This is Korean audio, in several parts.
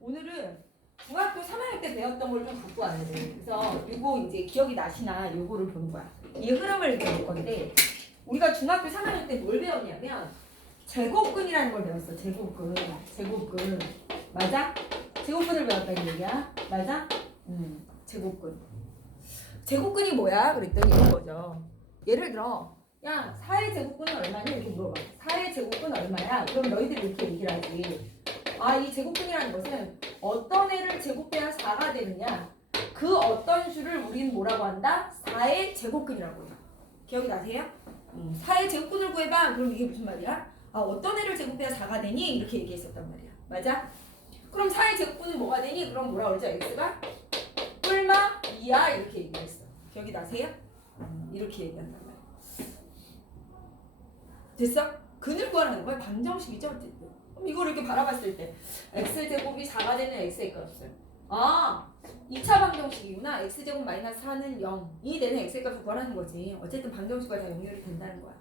오늘은 중학교 3학년 때 배웠던 걸 좀 갖고 와야 돼. 그래서 이거 이제 기억이 나시나 요거를 보는 거야. 이 흐름을 배울 건데 우리가 중학교 3학년 때 뭘 배웠냐면 제곱근이라는 걸 배웠어. 제곱근. 맞아? 제곱근을 배웠다는 얘기야. 맞아? 제곱근. 제곱근이 뭐야? 그랬더니 이런 거죠. 예를 들어 야 4의 제곱근은 얼마냐? 이렇게 물어봐. 4의 제곱근 얼마야? 그럼 너희들이 이렇게 얘기를 하지. 아, 이 제곱근이라는 것은 어떤 애를 제곱해야 4가 되느냐? 그 어떤 수를 우리는 뭐라고 한다? 4의 제곱근이라고 해요. 기억이 나세요? 4의 제곱근을 구해봐. 그럼 이게 무슨 말이야? 아, 어떤 애를 제곱해야 4가 되니? 이렇게 얘기했었단 말이야. 맞아? 그럼 4의 제곱근은 뭐가 되니? 그럼 뭐라 그러죠? x가 뿔마 2야 이렇게 얘기했어. 기억이 나세요? 이렇게 얘기한단 말이야. 됐어? 근을 구하는 거야. 방정식이죠 어쨌든. 그럼 이걸 이렇게 바라봤을 때 x제곱이 4가 되는 x의 값은 아 2차 방정식이구나. x제곱 마이너스 4는 0이 되는 x의 값을 구하라는 거지. 어쨌든 방정식과 다 연결이 된다는 거야.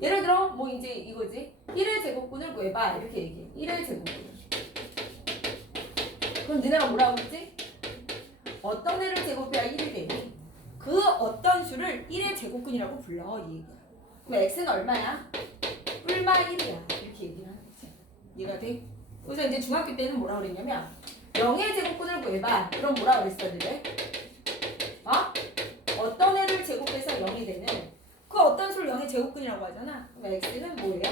예를 들어 뭐 이제 이거지. 1의 제곱근을 구해봐 이렇게 얘기해. 1의 제곱근. 그럼 니네가 뭐라고 했지? 어떤 애를 제곱해야 1이 되니? 그 어떤 수를 1의 제곱근이라고 불러 이 얘기야. 그럼 x는 얼마야? 뿔마 1이야 이렇게 얘기를 하는 거지. 이해가 돼? 그래서 이제 중학교 때는 뭐라 그랬냐면 0의 제곱근을 구해봐. 그럼 뭐라 그랬어 너네? 어떤 애를 제곱해서 0이 되는 그 어떤 수를 0의 제곱근이라고 하잖아. 그럼 x는 뭐예요?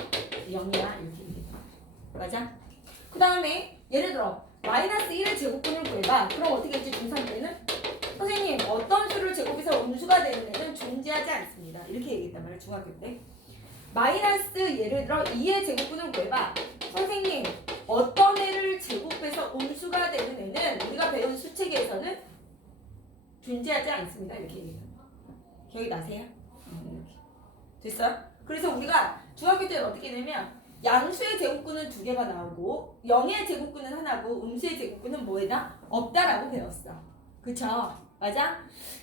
0이야 이렇게 얘기해. 맞아? 그 다음에 예를 들어 마이너스 1의 제곱근을 구해봐. 그럼 어떻게 했지 중3 때는? 선생님 어떤 수를 제곱해서 음수가 되는 애는 존재하지 않습니다. 이렇게 얘기했단 말이야 중학교 때. 마이너스 예를 들어 2의 제곱근을 구해봐. 선생님 어떤 애를 제곱해서 음수가 되는 애는 우리가 배운 수책에서는 존재하지 않습니다. 이렇게 얘기해요. 기억이 나세요? 이렇게. 됐어요? 그래서 우리가 중학교 때는 어떻게 되냐면 양수의 제곱근은 2개가 나오고 0의 제곱근은 하나고 음수의 제곱근은 뭐에다? 없다라고 배웠어. 그쵸? 맞아?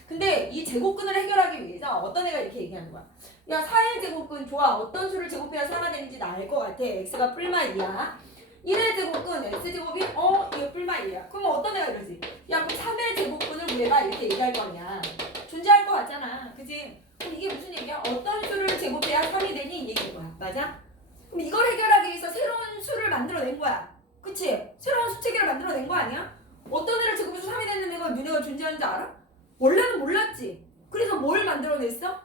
근데 이 제곱근을 해결하기 위해서 어떤 애가 이렇게 얘기하는 거야. 야 4의 제곱근 좋아. 어떤 수를 제곱해야 4가 되는지 나 알 것 같아. x가 뿔마 2야. 1의 제곱근 x제곱이 이게 뿔마 2야. 그럼 어떤 애가 이러지? 야 그럼 3의 제곱근을 구해봐 이렇게 얘기할 거 아니야. 존재할 것 같잖아. 그치? 그럼 이게 무슨 얘기야? 어떤 수를 제곱해야 3이 되니? 이 얘기인 거야. 맞아? 그럼 이걸 해결하기 위해서 새로운 수를 만들어낸 거야. 그치? 새로운 수체계를 만들어낸 거 아니야? 어떤 애를 제곱해서 3이 되는 애가 너네가 존재하는지 알아? 원래는 몰랐지. 그래서 뭘 만들어냈어?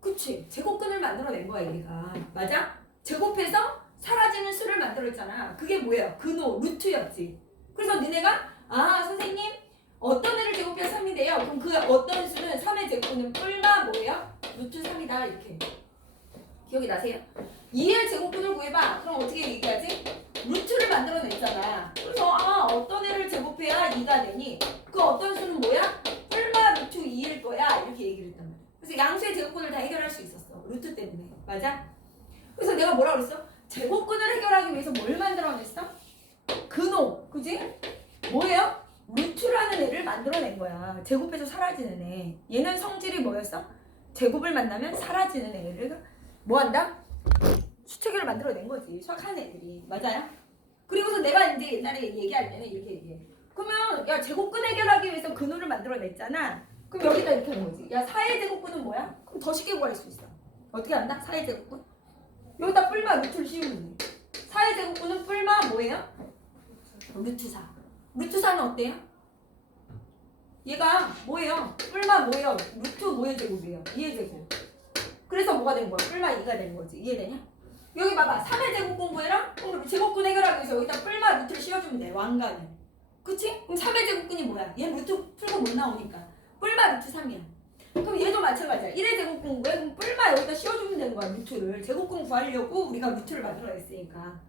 그치? 제곱근을 만들어낸 거야 얘가. 맞아? 제곱해서 사라지는 수를 만들었잖아. 그게 뭐예요? 근호, 루트였지. 그래서 니네가 선생님 어떤 애를 제곱해서 3이 돼요? 그럼 그 어떤 수는 3의 제곱근은 뿔마 뭐예요? 루트 3이다 이렇게. 기억이 나세요? 2의 제곱근을 구해봐. 그럼 어떻게 얘기하지? 루트를 만들어냈잖아. 그래서 어떤 애를 제곱해야 2가 되니? 그 어떤 수는 뭐야? 뿔마 루트 2일 거야. 이렇게 얘기를 했단 말이야. 그래서 양수의 제곱근을 다 해결할 수 있었어. 루트 때문에. 맞아? 그래서 내가 뭐라 그랬어? 제곱근을 해결하기 위해서 뭘 만들어냈어? 근호. 그지? 뭐예요? 루트라는 애를 만들어낸 거야. 제곱해서 사라지는 애. 얘는 성질이 뭐였어? 제곱을 만나면 사라지는 애를 뭐한다? 수체계를 만들어낸 거지. 수학하는 애들이. 맞아요? 그리고서 내가 이제 옛날에 얘기할 때는 이렇게 얘기해. 그러면 야 제곱근 해결하기 위해서 근호를 만들어냈잖아. 그럼 여기다 이렇게 하는 거지. 야 4의 제곱근은 뭐야? 그럼 더 쉽게 구할 수 있어. 어떻게 한다? 4의 제곱근? 여기다 뿔마 루트를 씌우면 돼. 4의 제곱근은 뿔마 뭐예요? 루트 4. 루트 4는 어때요? 얘가 뭐예요? 뿔마 뭐예요? 루트 뭐의 제곱이에요? 2의 제곱. 그래서 뭐가 된 거야? 뿔마 2가 되는 거지. 이해되냐? 여기 봐봐. 3의 제곱근 구해라? 그럼 제곱근 해결하기 위해서 여기다 뿔마 루트를 씌워주면 돼. 왕관을. 그치? 그럼 3의 제곱근이 뭐야? 얘 루트 풀고 못 나오니까. 뿔마 루트 3이야. 그럼 얘도 마찬가지야. 1의 제곱근 구해? 그럼 뿔마 여기다 씌워주면 되는 거야. 루트를. 제곱근 구하려고 우리가 루트를 만들어냈으니까.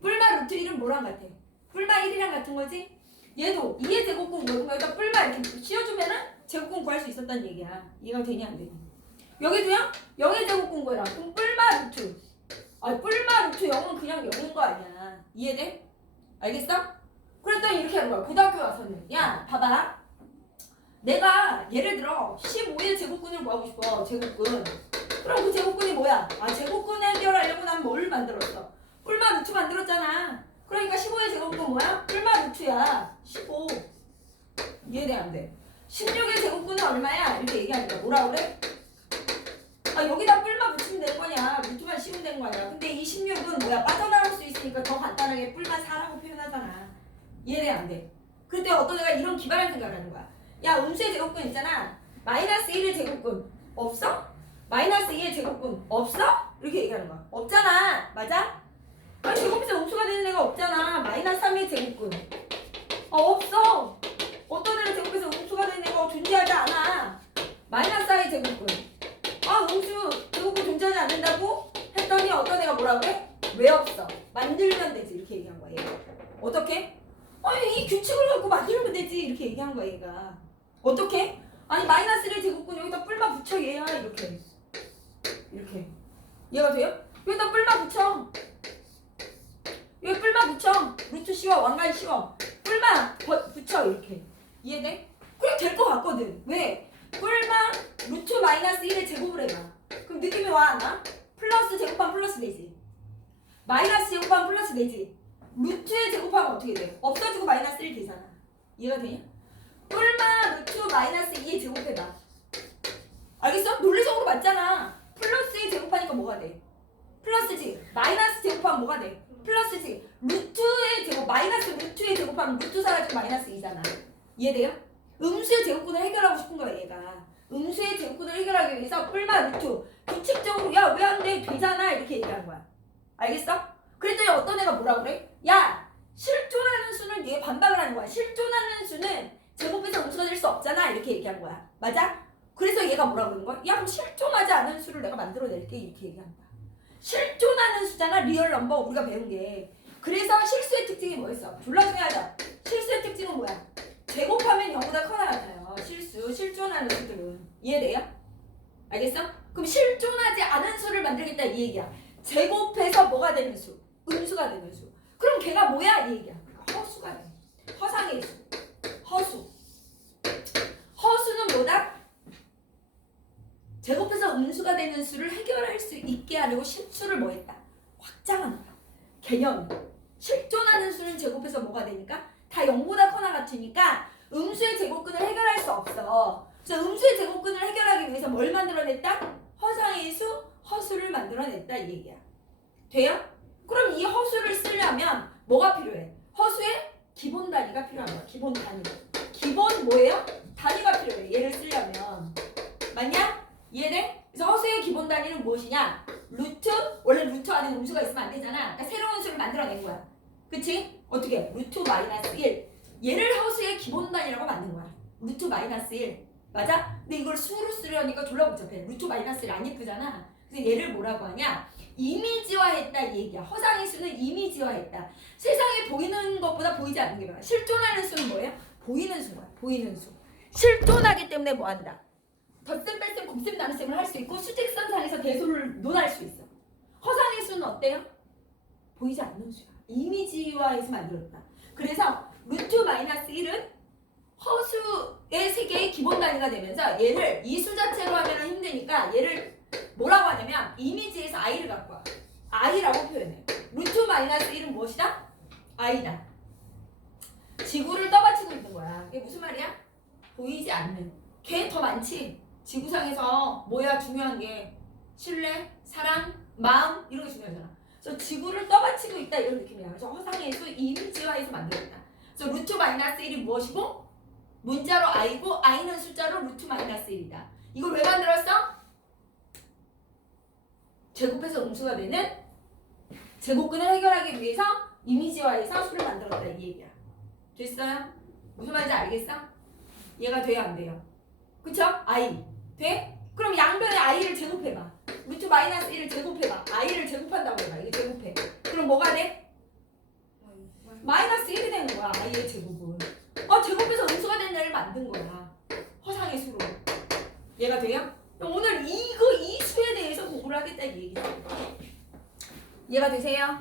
뿔마 루트 1은 뭐랑 같아? 뿔마 1이랑 같은 거지? 얘도 2의 제곱근 구해. 그럼 여기다 뿔마 이렇게 씌워주면은 제곱근 구할 수 있었다는 얘기야. 이해가 되냐 안 되냐? 여기도요? 0의 제곱근 구해라. 그럼 뿔마 루트. 뿔마 루트 0은 그냥 0인 거 아니야. 이해돼? 알겠어? 그랬더니 이렇게 하는 거야. 고등학교 와서는. 야, 봐봐. 내가 예를 들어 15의 제곱근을 구하고 싶어. 제곱근. 그럼 그 제곱근이 뭐야? 제곱근 해결하려고 난 뭘 만들었어? 뿔마 루트 만들었잖아. 그러니까 15의 제곱근 뭐야? 뿔마 루트야? 15. 이해돼 안 돼? 16의 제곱근은 얼마야? 이렇게 얘기하는 거야. 뭐라 그래? 아 여기다 뿔만 붙이면 될 거냐? 루트만 씌우면 되는 거 아니야? 근데 이 16은 뭐야? 빠져나갈 수 있으니까 더 간단하게 뿔만 4라고 표현하잖아. 이해돼 안 돼? 그때 어떤 애가 이런 기발한 생각을 하는 거야. 야 음수의 제곱근 있잖아. 마이너스 1의 제곱근 없어? 마이너스 2의 제곱근 없어? 이렇게 얘기하는 거야. 없잖아. 맞아? 아니 제곱에서 음수가 되는 애가 없잖아. 마이너스 3의 제곱근 없어. 어떤 애는 제곱에서 음수가 되는 애가 존재하지 않아. 마이너스 4의 제곱근 음수 제곱근 존재하지 않는다고? 했더니 어떤 애가 뭐라 그래? 왜 없어? 만들면 되지. 이렇게 얘기한 거야. 얘가. 어떻게? 아니 이 규칙을 갖고 만들면 되지. 이렇게 얘기한 거야. 얘가. 어떻게? 아니 마이너스 1의 제곱근 여기다 뿔만 붙여 얘야. 이렇게 이해가 돼요? 여기다 뿔만 붙여. 여기 뿔만 붙여. 루트 씌워. 왕관 씌워. 뿔만 붙여. 이렇게. 이해돼? 그래 될 것 같거든. 왜? 뿔만 루트 마이너스 1의 제곱을 해봐. 그럼 느낌이 와 안 와? 플러스 제곱하면 플러스 되지. 마이너스 제곱하면 플러스 되지. 루트의 제곱하면 어떻게 돼? 없어지고 마이너스 1 되잖아. 이해가 되냐? 뿔만 루트 마이너스 2의 제곱해봐. 알겠어? 논리적으로 맞잖아. 플러스의 제곱하니까 뭐가 돼? 플러스지. 마이너스 제곱하면 뭐가 돼? 플러스지. 루트의 제곱, 마이너스 루트의 제곱하면 루트 사라지고 마이너스 2잖아. 이해돼요? 음수의 제곱근을 해결하고 싶은 거야 얘가. 음수의 제곱근을 해결하기 위해서 뿔만 루트 규칙적으로 야 왜 안 돼? 되잖아. 이렇게 얘기한 거야. 알겠어? 그랬더니 어떤 애가 뭐라 그래? 야 실존하는 수는 얘 반박을 하는 거야. 실존하는 수는 제곱에서 음수가 될 수 없잖아. 이렇게 얘기한 거야. 맞아? 그래서 얘가 뭐라 그러는 거야? 야 그럼 실존하지 않은 수를 내가 만들어낼게. 이렇게 얘기한 거야. 실존하는 수잖아. 리얼 넘버 우리가 배운 게. 그래서 실수의 특징이 뭐였어? 졸라 중요하다. 실수의 특징은 뭐야? 제곱하면 0보다 커나 같아요. 실존하는 수들은. 이해돼요? 알겠어? 그럼 실존하지 않은 수를 만들겠다 이 얘기야. 제곱해서 뭐가 되는 수? 음수가 되는 수. 그럼 걔가 뭐야? 이 얘기야. 허수가 돼. 허상의 수. 허수. 허수는 뭐다? 제곱해서 음수가 되는 수를 해결할 수 있게 하려고 실수를 뭐 했다? 확장한 거야. 개념. 실존하는 수는 제곱해서 뭐가 되니까? 다 0보다 커나 같으니까 음수의 제곱근을 해결할 수 없어. 그래서 음수의 제곱근을 해결하기 위해서 뭘 만들어냈다? 허상의 수, 허수를 만들어냈다 이 얘기야. 돼요? 그럼 이 허수를 쓰려면 뭐가 필요해? 허수의 기본 단위가 필요한 거야. 기본 단위. 기본 뭐예요? 단위가 필요해. 얘를 쓰려면. 맞냐? 이해돼? 그래서 허수의 기본 단위는 무엇이냐? 루트, 원래 루트 안에 음수가 있으면 안 되잖아. 그러니까 새로운 수를 만들어낸 거야. 그치? 어떻게? 루트 마이너스 1. 얘를 허수의 기본 단위라고 만든 거야. 루트 마이너스 1. 맞아? 근데 이걸 수로 쓰려니까 졸라 복잡해. 루트 마이너스 1 안 예쁘잖아. 그래서 얘를 뭐라고 하냐? 이미지화했다 이 얘기야. 허상의 수는 이미지화했다. 세상에 보이는 것보다 보이지 않는 게 많아. 실존하는 수는 뭐예요? 보이는 수야. 보이는 수. 실존하기 때문에 뭐 한다? 덧셈, 뺄셈, 곱셈, 나눗셈을 할 수 있고 수직선상에서 대소를 논할 수 있어. 허상의 수는 어때요? 보이지 않는 수야. 이미지화해서 만들었다. 그래서 루트 마이너스 1은 허수의 세계의 기본 단위가 되면서 얘를 이 수 자체로 하면 힘드니까 얘를 뭐라고 하냐면 이미지에서 i를 갖고 와. i라고 표현해. 루트 마이너스 1은 무엇이다? i다. 지구를 떠받치고 있는 거야. 이게 무슨 말이야? 보이지 않는. 걔 더 많지? 지구상에서 뭐야 중요한 게 신뢰, 사랑, 마음 이런 게 중요하잖아. 그래서 지구를 떠받치고 있다 이런 느낌이야. 그래서 허상의 수 이미지화해서 만들었다. 그래서 루트 마이너스 1이 무엇이고? 문자로 i고 i는 숫자로 루트 마이너스 1이다. 이걸 왜 만들었어? 제곱해서 음수가 되는 제곱근을 해결하기 위해서 이미지화해서 수를 만들었다 이 얘기야. 됐어요? 무슨 말인지 알겠어? 얘가 돼요 안 돼요? 그쵸? i 돼? 그럼 양변에 i를 제곱해봐. 루트 마이너스 1을 제곱해봐. i를 제곱한다고 해봐. 이게 제곱해. 그럼 뭐가 돼? 마이너스 1이 되는 거야. i의 제곱은. 제곱해서 음수가 된 애를 만든 거야. 허상의 수로. 얘가 돼요? 오늘 이 수에 대해서 공부를 하겠다 이 얘기죠. 이해가 되세요?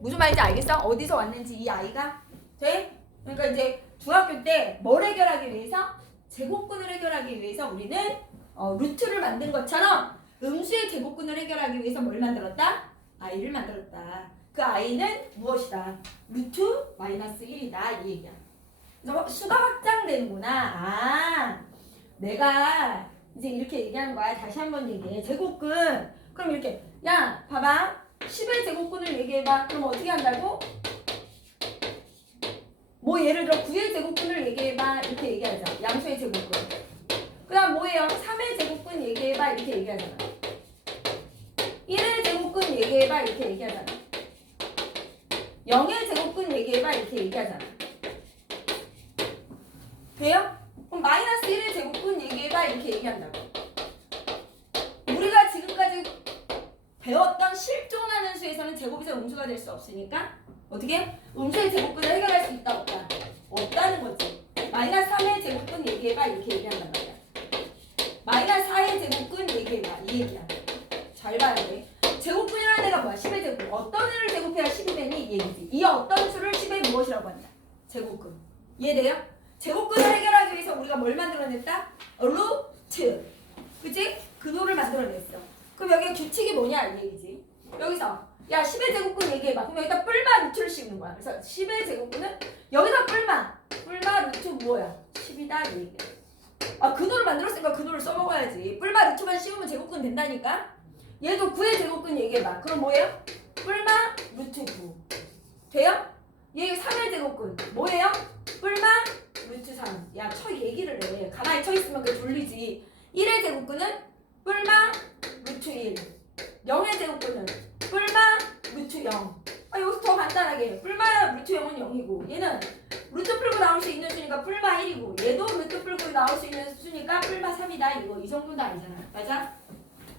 무슨 말인지 알겠어? 어디서 왔는지 이 아이가? 돼? 그러니까 이제 중학교 때 뭘 해결하기 위해서? 제곱근을 해결하기 위해서 우리는 루트를 만든 것처럼 음수의 제곱근을 해결하기 위해서 뭘 만들었다? i를 만들었다. 그 i는 무엇이다? 루트 마이너스 1이다 이 얘기야. 그래서 수가 확장되는구나. 아, 내가 이제 이렇게 얘기하는 거야. 다시 한번 얘기해. 제곱근. 그럼 이렇게 야 봐봐. 10의 제곱근을 얘기해봐. 그럼 어떻게 한다고? 뭐 예를 들어 9의 제곱근을 얘기해봐. 이렇게 얘기하자. 양수의 제곱근. 그 다음 뭐예요? 3의 제곱근 얘기해봐. 이렇게 얘기하잖아. 1의 제곱근 얘기해봐. 이렇게 얘기하잖아. 0의 제곱근 얘기해봐. 이렇게 얘기하잖아. 돼요? 그럼 마이너스 1의 제곱근 얘기해봐. 이렇게 얘기한다고. 우리가 지금까지 배웠던 실존하는 수에서는 제곱에서 음수가 될 수 없으니까 어떻게? 음수의 제곱근을 해결할 수 있다 없다? 없다는 거지. 마이너스 3의 제곱근 얘기해봐. 이렇게 얘기한단 말이야. 마이너스 4의 제곱근 얘기해봐. 이 얘기야. 잘 봐야 돼. 제곱근이라는 애가 뭐야? 10의 제곱. 어떤 애를 제곱해야 10이 되니? 이 얘기지. 이 어떤 수를 10의 무엇이라고 한다? 제곱근. 이해돼요? 제곱근을 해결하기 위해서 우리가 뭘 만들어냈다? 루트. 그치? 근호를 만들어냈어. 그럼 여기 규칙이 뭐냐? 이 얘기지. 여기서 야 10의 제곱근 얘기해봐. 그럼 여기다 뿔마 루트를 씌우는 거야. 그래서 10의 제곱근은 여기다 뿔마 루트 뭐야? 10이다 이 얘기야. 아 근호를 만들었으니까 근호를 써먹어야지. 뿔마 루트만 씌우면 제곱근 된다니까. 얘도 9의 제곱근 얘기해봐. 그럼 뭐예요? 뿔마 루트 9 돼요? 얘 3의 제곱근 뭐예요? 뿔마 루트 3. 야 쳐 얘기를 해. 가만히 쳐 있으면 그게 졸리지. 1의 제곱근은 뿔마 루트 1. 0의 제곱근은 뿔마 루트 0. 아 여기서 더 간단하게 뿔마 루트 0은 0이고 얘는 루트 풀고 나올 수 있는 수니까 뿔마 1이고 얘도 루트 풀고 나올 수 있는 수니까 뿔마 3이다. 이거 이 정도는 아니잖아. 맞아?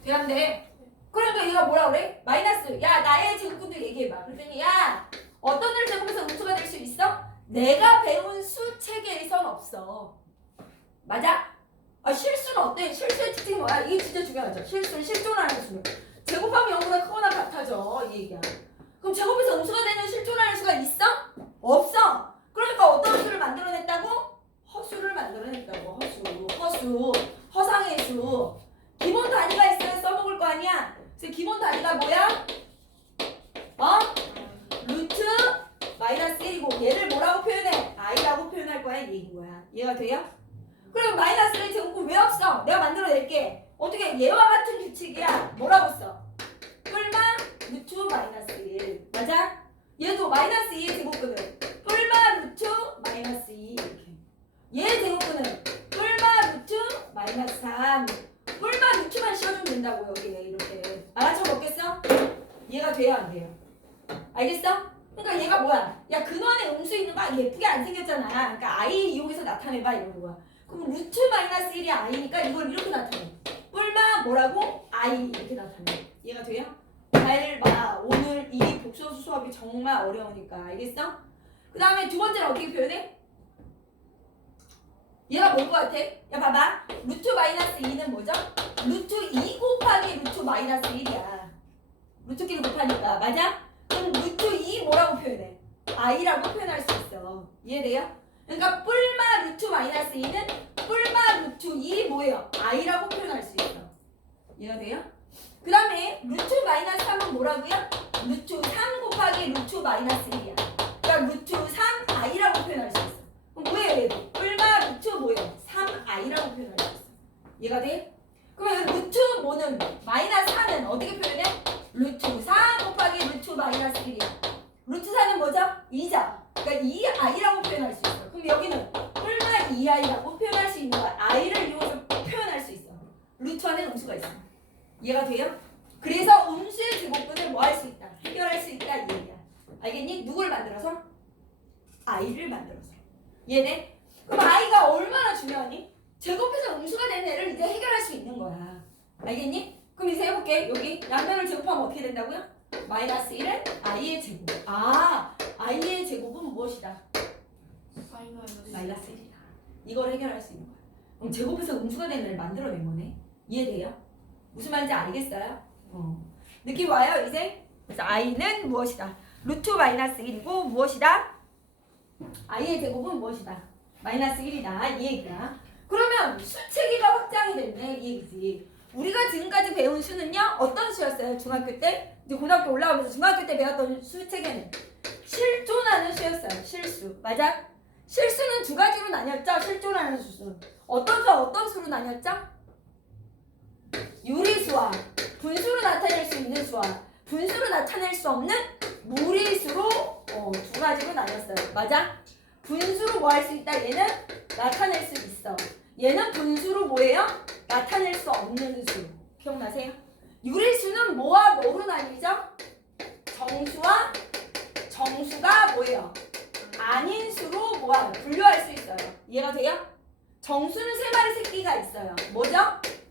돼안돼? 그러니까 얘가 뭐라 그래? 마이너스. 야 나의 제곱근도 얘기해봐. 그랬더니 야 어떤 애를 제곱해서 음수가 될 수 있어? 내가 배운 수 체계에선 없어. 맞아? 아 실수는 어때? 실수의 특징이 뭐야? 이게 진짜 중요하죠. 실수는 실존하는 수는 제곱하면 0보다 크거나 같아져. 이 얘기야. 그럼 제곱해서 음수가 되는 실존하는 수가 있어? 없어. 그러니까 어떤 수를 만들어냈다고? 허수를 만들어냈다고. 허수. 허상의 수. 기본 단위가 있어야 써먹을 거 아니야? 그래서 기본 단위가 뭐야? 루트 마이너스 1이고 얘를 뭐라고 표현해? i라고 표현할 거야. 이 얘기인 거야. 이해가 돼요? 그럼 마이너스 1 제곱근 왜 없어? 내가 만들어낼게. 어떻게 얘와 같은 규칙이야. 뭐라고 써? 뿔마 루트 마이너스 1. 맞아? 얘도 마이너스 2의 제곱근은 뿔마 루트 마이너스 2 이렇게. 얘의 제곱근은 뿔마 루트 마이너스 3. 뿔마 루트만 씌워주면 된다고 여기에 이렇게. 알아쳐 먹겠어? 이해가 돼요 안 돼요? 알겠어? 그러니까 얘가 뭐야? 야 근호 안에 음수 있는 거 예쁘게 안 생겼잖아. 그러니까 i 이용해서 나타내봐 이러는 거야. 그럼 루트 마이너스 1이 i니까 이걸 이렇게 나타내. 뿔마 뭐라고? i 이렇게 나타내. 이해가 돼요? 잘 봐. 오늘 이 복수수 수업이 정말 어려우니까. 알겠어? 그 다음에 두 번째는 어떻게 표현해? 얘가 뭘 것 같아? 야 봐봐. 루트 마이너스 2는 뭐죠? 루트 2 곱하기 루트 마이너스 1이야. 루트끼리 곱하니까. 맞아? 그럼 루트 2 뭐라고 표현해? i라고 표현할 수 있어. 이해돼요? 그러니까 뿔마 루트 마이너스 2는 뿔마 루트 2 뭐예요? i라고 표현할 수 있어. 이해가 돼요? 그 다음에 루트 마이너스 3은 뭐라고요? 루트 3 곱하기 루트 마이너스 1이야. 그러니까 루트 3 i라고 표현할 수 있어. 그럼 뭐예요 얘도? 뿔마 루트 뭐예요? 3i라고 표현할 수 있어. 이해가 돼? 그러면 루트 뭐는 마이너스 4는 어떻게 표현해? 루트 4 곱하기 루트 마이너스 1이야. 루트 4는 뭐죠? 2자. 그러니까 2i라고 표현할 수 있어. 그럼 여기는 뿔마 2i라고 표현할 수 있는 거야. i를 이용해서 표현할 수 있어. 루트 안에 음수가 있어. 이해가 돼요? 그래서 음수의 제곱근을 뭐 할 수 있다? 해결할 수 있다 이 얘기야. 알겠니? 누구를 만들어서? i를 만들어서. 이해돼? 그럼 i가 얼마나 중요하니? 제곱해서 음수가 된 애를 이제 해결할 수 있는 거야. 알겠니? 그럼 이제 해볼게. 여기 양면을 제곱하면 어떻게 된다고요? 마이너스 1은 i의 제곱. 아, i의 제곱은 무엇이다? 마이너스 1이다. 이걸 해결할 수 있는 거야. 그럼 제곱해서 음수가 된 애를 만들어낸 거네. 이해돼요? 무슨 말인지 알겠어요? 느낌 와요 이제? 그래서 i는 무엇이다? 루트 마이너스 1이고 무엇이다? i의 제곱은 무엇이다? 마이너스 1이다. 이 얘기야. 그러면 수체계가 확장이 됐네 이 얘기지. 우리가 지금까지 배운 수는요 어떤 수였어요? 중학교 때 이제 고등학교 올라오면서 중학교 때 배웠던 수 체계는 실존하는 수였어요. 실수. 맞아? 실수는 두 가지로 나뉘었죠. 실존하는 수는 어떤 수와 어떤 수로 나뉘었죠? 유리수와 분수로 나타낼 수 있는 수와 분수로 나타낼 수 없는 무리수로 두 가지로 나뉘었어요. 맞아? 분수로 뭐 할 수 있다? 얘는 나타낼 수 있어. 얘는 분수로 뭐예요? 나타낼 수 없는 수. 기억나세요? 유리수는 뭐와 뭐로 나뉘죠? 정수와 정수가 뭐예요? 아닌 수로 뭐야? 분류할 수 있어요. 이해가 돼요? 정수는 세 마리 새끼가 있어요. 뭐죠?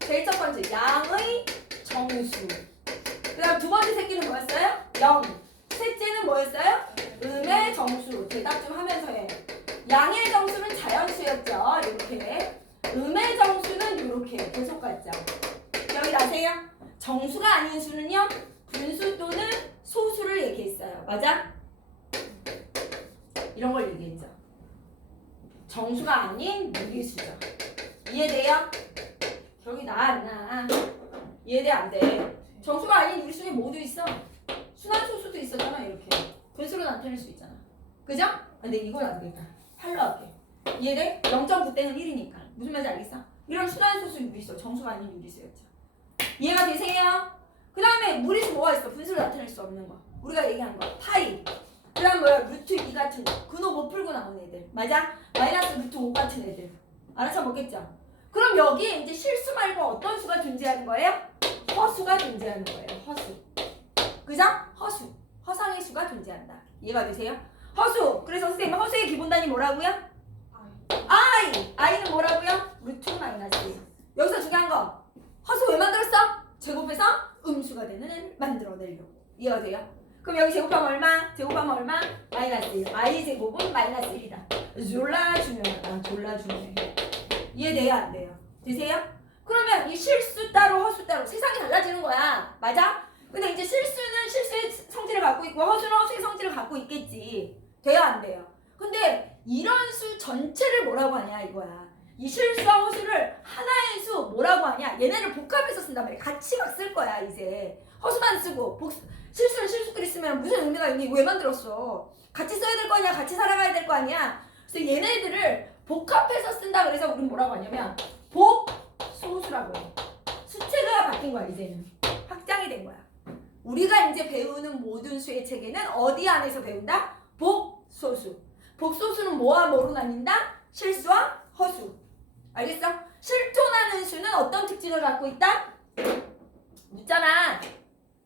제일 첫 번째 양의 정수. 그 다음 두 번째 새끼는 뭐였어요? 0. 셋째는 뭐였어요? 음의 정수. 대답 좀 하면서 해. 양의 정수는 자연수였죠. 이렇게. 음의 정수는 이렇게 계속 갔죠. 기억이 나세요? 정수가 아닌 수는요. 분수 또는 소수를 얘기했어요. 맞아? 이런 걸 얘기했죠. 정수가 아닌 무리수죠. 이해돼요? 기억이 나 안 나? 이해돼 안 돼? 정수가 아닌 무리수에 뭐도 있어? 순환소수도 있었잖아. 이렇게 분수로 나타낼 수 있잖아. 그죠? 근데 이건 안 되겠다. 8로 할게. 이해돼? 0.9 때는 1이니까 무슨 말인지 알겠어? 이런 순환소수 유리수, 정수가 아닌 유리수였죠. 이해가 되세요? 그 다음에 무리수 뭐가 있어? 분수로 나타낼 수 없는 거. 우리가 얘기한 거 파이. 그 다음 뭐야? 루트 2 같은 거. 근호 못 풀고 나온 애들. 맞아? 마이너스 루트 5 같은 애들. 알아서 먹겠죠? 그럼 여기에 이제 실수 말고 어떤 수가 존재하는 거예요? 허수가 존재하는 거예요. 허수. 그죠? 허수. 허상의 수가 존재한다. 이해가 되세요? 허수. 그래서 선생님 허수의 기본단위 뭐라고요? I. I는 뭐라고요? 루트 마이너스. 여기서 중요한 거. 허수 왜 만들었어? 제곱해서 음수가 되는 애를 만들어내려고. 이해가 돼요? 그럼 여기 제곱하면 얼마? 제곱하면 얼마? 마이너스 1. I 제곱은 마이너스 1이다. 졸라 중요하다. 졸라 중요해. 이해돼요? 안 돼요? 되세요? 그러면 이 실수 따로 허수 따로 세상이 달라지는 거야. 맞아? 근데 이제 실수는 실수의 성질을 갖고 있고 허수는 허수의 성질을 갖고 있겠지. 돼요? 안 돼요? 근데 이런 수 전체를 뭐라고 하냐 이거야. 이 실수와 허수를 하나의 수 뭐라고 하냐. 얘네를 복합해서 쓴단 말이야. 같이 막 쓸 거야 이제. 허수만 쓰고 실수는 실수끼리 쓰면 무슨 의미가 있니? 왜 만들었어? 같이 써야 될 거 아니야? 같이 살아가야 될 거 아니야? 그래서 얘네들을 복합해서 쓴다 그래서 우리는 뭐라고 하냐면 복소수라고 해. 수체가 바뀐 거야 이제는. 확장이 된 거야. 우리가 이제 배우는 모든 수의 체계는 어디 안에서 배운다? 복소수. 복소수는 뭐와 뭐로 나뉜다? 실수와 허수. 알겠어? 실존하는 수는 어떤 특징을 갖고 있다? 묻잖아.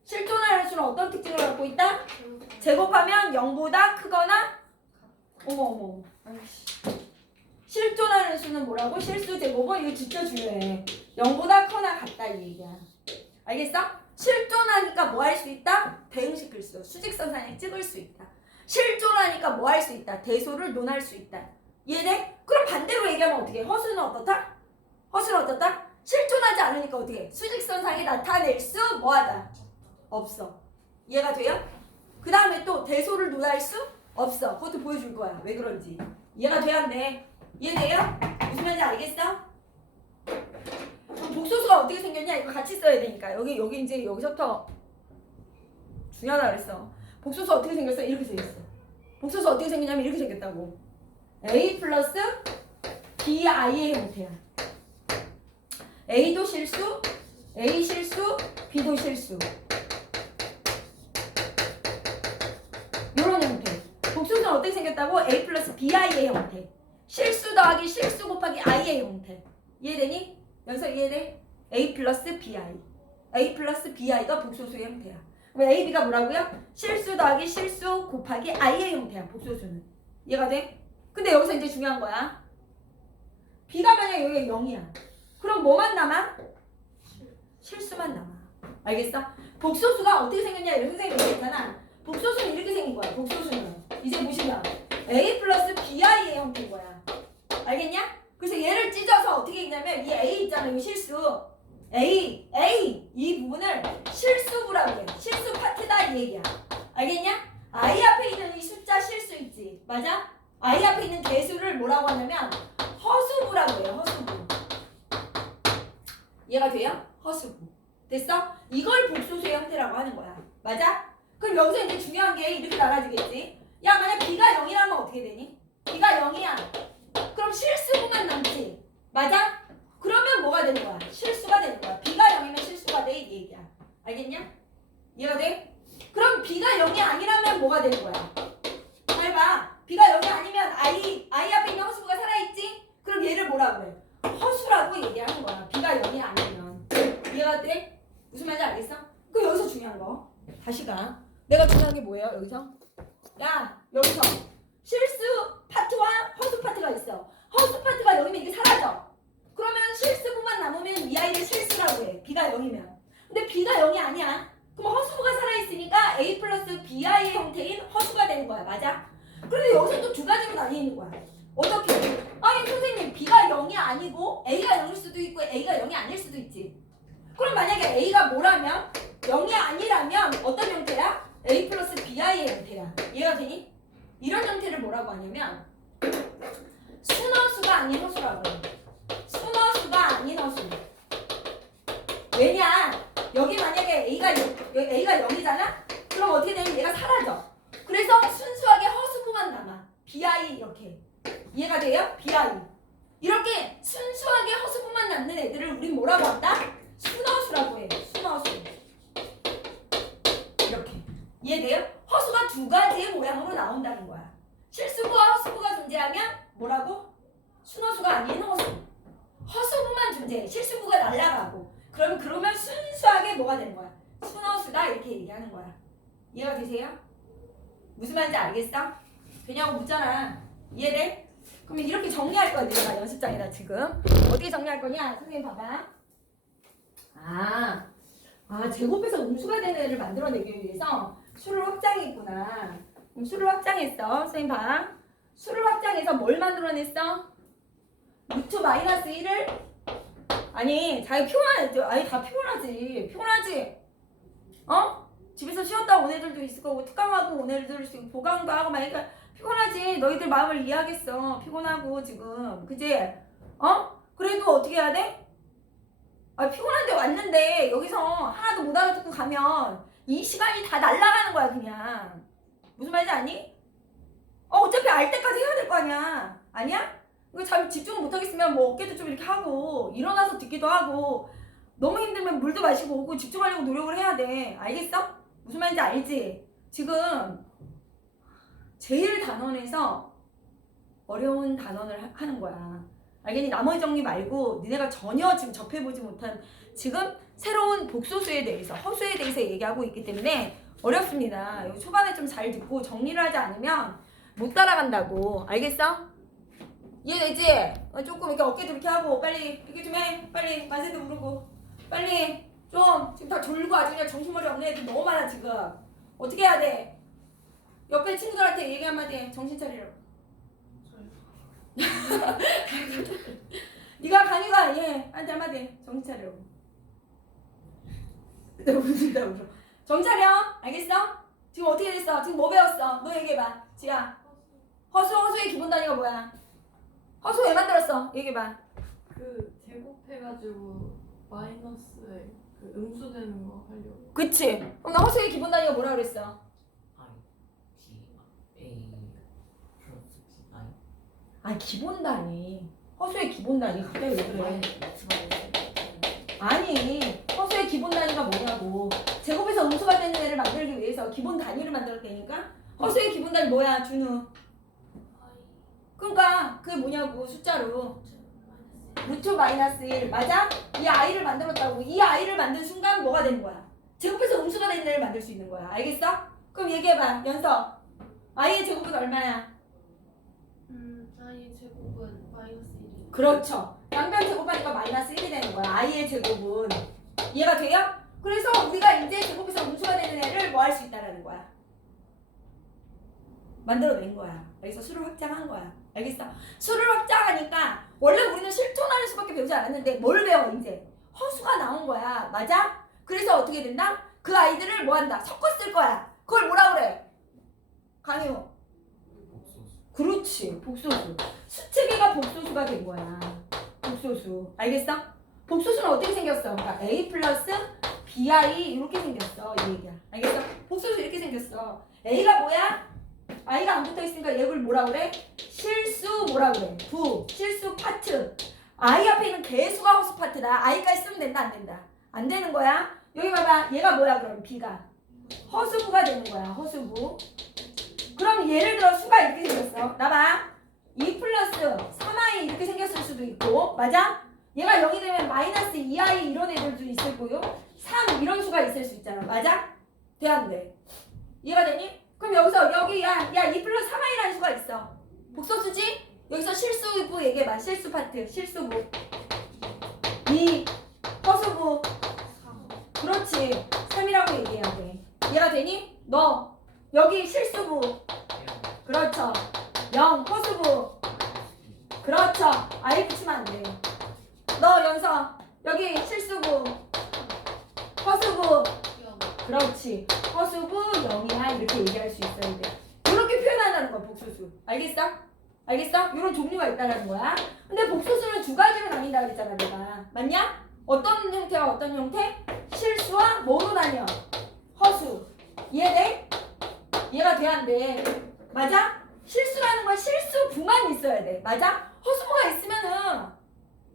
실존하는 수는 어떤 특징을 갖고 있다? 제곱하면 0보다 크거나 어머 실존하는 수는 뭐라고? 실수 제곱은 이거 진짜 중요해. 0보다 크거나 같다 이 얘기야. 알겠어? 실존하니까 뭐 할 수 있다? 대응시킬 수. 수직선상에 찍을 수 있다. 실존하니까 뭐 할 수 있다? 대소를 논할 수 있다. 이해돼? 그럼 반대로 얘기하면 어떻게 해? 허수는 어떻다? 허수는 어떻다? 실존하지 않으니까 어떻게 해? 수직선상에 나타낼 수 뭐하다? 없어. 이해가 돼요? 그 다음에 또 대소를 논할 수 없어. 그것도 보여줄 거야. 왜 그런지. 이해가 돼야 안 돼? 이해돼요? 무슨 말인지 알겠어? 그럼 복소수가 어떻게 생겼냐? 이거 같이 써야 되니까. 여기 이제 여기서부터 중요하다 그랬어. 복소수 어떻게 생겼어? 이렇게 생겼어. 복소수 어떻게 생겼냐면 이렇게 생겼다고. A 플러스 BI의 형태야. A도 실수, A 실수, B도 실수. 이런 형태. 복소수는 어떻게 생겼다고? A 플러스 BI의 형태. 실수 더하기 실수 곱하기 I의 형태. 이해되니? 여기서 이해돼? A 플러스 BI. A 플러스 BI가 복소수의 형태야. 그럼 A, B가 뭐라고요? 실수 더하기 실수 곱하기 I의 형태야. 복소수는. 이해가 돼? 근데 여기서 이제 중요한 거야. B가 만약에 여기 0이야. 그럼 뭐만 남아? 실수만 남아. 알겠어? 복소수가 어떻게 생겼냐? 이런 선생님이 얘기했잖아. 복소수는 이렇게 생긴 거야. 복소수는. 이제 보시면 A 플러스 BI의 형태인 거야. 알겠냐? 그래서 얘를 찢어서 어떻게 했냐면 이 A 있잖아. 이 실수. A 이 부분을 실수부라고 해. 실수 파트다 이 얘기야. 알겠냐? I 앞에 있는 이 숫자 실수 있지. 맞아? I 앞에 있는 대수를 뭐라고 하냐면 허수부라고 해요. 허수부. 이해가 돼요? 허수부. 됐어? 이걸 복소수의 형태라고 하는 거야. 맞아? 그럼 여기서 이제 중요한 게 이렇게 나가지겠지. 야 만약 B가 0이라면 어떻게 되니? B가 0이야. 그럼 실수만 남지. 맞아? 그러면 뭐가 되는 거야? 실수가 되는 거야. B가 0이면 실수가 돼 이 얘기야. 알겠냐? 이해가 돼? 그럼 B가 0이 아니라면 뭐가 되는 거야? 잘 봐. B가 0이 아니면 I 앞에 있는 허수부가 살아있지? 그럼 얘를 뭐라 그래? 허수라고 얘기하는 거야. B가 0이 아니면. 이해가 돼? 무슨 말인지 알겠어? 그럼 여기서 중요한 거. 다시 가. 내가 중요한 게 뭐예요? 여기서? 야, 여기서 실수 파트와 허수 파트가 있어. 허수 파트가 0이면 이게 사라져. 그러면 실수부만 남으면 이 아이를 실수라고 해. B가 0이면. 근데 B가 0이 아니야. 그럼 허수부가 살아있으니까 A 플러스 BI의 형태인 허수가 되는 거야. 맞아? 그런데 여기서 또 두 가지로 나뉘는 거야. 어떻게? 아니 선생님 B가 0이 아니고 A가 0일 수도 있고 A가 0이 아닐 수도 있지. 그럼 만약에 A가 뭐라면 0이 아니라면 어떤 형태야? A 플러스 BI의 형태야. 이해가 되니? 이런 형태를 뭐라고 하냐면 순허수가 아닌 허수라고 해. 순허수가 아닌 허수. 왜냐? 여기 만약에 A가 0이잖아? 그럼 어떻게 되면 얘가 사라져. 그래서 순수하게 허수부만 남아. BI 이렇게. 이해가 돼요? BI. 이렇게 순수하게 허수부만 남는 애들을 우린 뭐라고 한다? 순허수라고 해. 순허수. 이렇게. 이해돼요? 허수가 두 가지의 모양으로 나온다는 거야. 실수부와 허수부가 존재하면 뭐라고? 순허수가 아닌 허수. 허수부만 존재해. 실수부가 날아가고. 그러면 순수하게 뭐가 되는 거야? 순허수다 이렇게 얘기하는 거야. 이해가 되세요? 무슨 말인지 알겠어? 되냐고 묻잖아. 이해돼? 그러면 이렇게 정리할 거야. 내가 연습장에다 지금. 어떻게 정리할 거냐? 선생님 봐봐. 제곱해서 음수가 되는 애를 만들어내기 위해서 수를 확장했구나. 그럼 수를 확장했어. 선생님 봐. 수를 확장해서 뭘 만들어냈어? 루트 마이너스 1을 아니 자기 피곤하지. 아니 다 피곤하지. 피곤하지. 어? 집에서 쉬었다 온 애들도 있을 거고 특강하고 온 애들도 있을 거고 보강도 하고 막 그러니까 피곤하지. 너희들 마음을 이해하겠어. 피곤하고 지금 그치? 어? 그래도 어떻게 해야 돼? 피곤한데 왔는데 여기서 하나도 못 알아듣고 가면 이 시간이 다 날아가는 거야 그냥. 무슨 말인지 아니? 어차피 알 때까지 해야 될 거 아니야. 아니야? 이거 잘 집중 못하겠으면 뭐 어깨도 좀 이렇게 하고 일어나서 듣기도 하고 너무 힘들면 물도 마시고 오고 집중하려고 노력을 해야 돼. 알겠어? 무슨 말인지 알지? 지금 제일 단원에서 어려운 단원을 하는 거야. 알겠니? 나머지 정리 말고 니네가 전혀 지금 접해보지 못한 지금 새로운 복소수에 대해서 허수에 대해서 얘기하고 있기 때문에 어렵습니다. 여기 초반에 좀 잘 듣고 정리를 하지 않으면 못 따라간다고. 알겠어? 이해되지? 조금 이렇게 어깨도 이렇게 하고 빨리 이렇게 좀 해. 빨리 만세도 부르고 빨리 좀 지금 다 졸고 아주 그냥 정신머리 없는 애들 너무 많아 지금. 어떻게 해야 돼? 옆에 친구들한테 얘기 한마디 해. 정신 차리라고. 네가 강의가 한테 한마디 해. 정신 차리라고. 내가 웃는다 울어. 정신 차려. 알겠어? 지금 어떻게 됐어? 지금 뭐 배웠어? 너 얘기해봐. 지아. 허수의 기본 단위가 뭐야? 허수 왜 만들었어? 얘기해봐. 그 제곱해가지고 마이너스에 그 음수되는 거 하려고. 그치? 그럼 나 허수의 기본 단위가 뭐라 그랬어? 기본 단위. 허수의 기본 단위. 갑자기 왜 그래? 아니, 허수의 기본 단위가 뭐냐고. 제곱해서 음수가 되는 애를 만들기 위해서 기본 단위를 만들었다니까? 허수의 기본 단위 뭐야, 준우? 그러니까 그게 뭐냐고, 숫자로. 루트 마이너스 1. 맞아? 이 아이를 만들었다고. 이 아이를 만든 순간 뭐가 되는 거야? 제곱해서 음수가 되는 애를 만들 수 있는 거야. 알겠어? 그럼 얘기해봐, 연서. 아이의 제곱은 얼마야? 아이의 제곱은 마이너스 1. 그렇죠. 양변 제곱하니까 마이너스 1이 되는 거야. i의 제곱은. 이해가 돼요? 그래서 우리가 이제 제곱해서 음수가 되는 애를 뭐 할 수 있다라는 거야. 만들어낸 거야. 여기서 수를 확장한 거야. 알겠어? 수를 확장하니까 원래 우리는 실존하는 수밖에 배우지 않았는데 뭘 배워 이제? 허수가 나온 거야. 맞아? 그래서 어떻게 된다? 그 아이들을 뭐 한다? 섞어 쓸 거야. 그걸 뭐라 그래? 강유. 그렇지. 복소수. 수체계가 복소수가 된 거야. 복소수. 알겠어? 복소수는 어떻게 생겼어? 그러니까 A 플러스 bi 이렇게 생겼어. 이 얘기야. 알겠어? 복소수 이렇게 생겼어. a가 뭐야? i가 안 붙어있으니까 얘를 뭐라 그래? 실수 뭐라 그래? 부 실수 파트. i 앞에 있는 개수가 허수 파트다. i까지 쓰면 된다 안 된다? 안 되는 거야. 여기 봐봐. 얘가 뭐야 그럼 b가 허수부가 되는 거야. 허수부. 그럼 예를 들어 수가 이렇게 생겼어. 나봐. 2 플러스 3i 이렇게 생겼을 수도 있고 맞아? 얘가 0이 되면 마이너스 2i 이런 애들도 있을 거요. 3 이런 수가 있을 수 있잖아. 맞아? 돼 안 돼? 이해가 되니? 그럼 여기서 여기 야 2 플러스 3i라는 수가 있어. 복소수지? 여기서 실수부 얘기해봐. 실수 파트 실수부 2 허수부 그렇지 3이라고 얘기해야 돼. 이해가 되니? 너 여기 실수부 그렇죠 0 허수부 그렇죠 i 붙이면 안 돼. 너 연서 여기 실수부 허수부 그렇지 허수부 0이야 이렇게 얘기할 수 있어야 돼. 이렇게 표현한다는 거야 복소수. 알겠어? 알겠어? 이런 종류가 있다는 거야. 근데 복소수는 두 가지로 나뉜다 그랬잖아 내가. 맞냐? 어떤 형태와 어떤 형태? 실수와 뭐로 나뉘어? 허수. 이해돼? 이해가 돼 안 돼? 맞아? 실수라는 건 실수부만 있어야 돼. 맞아? 허수부가 있으면은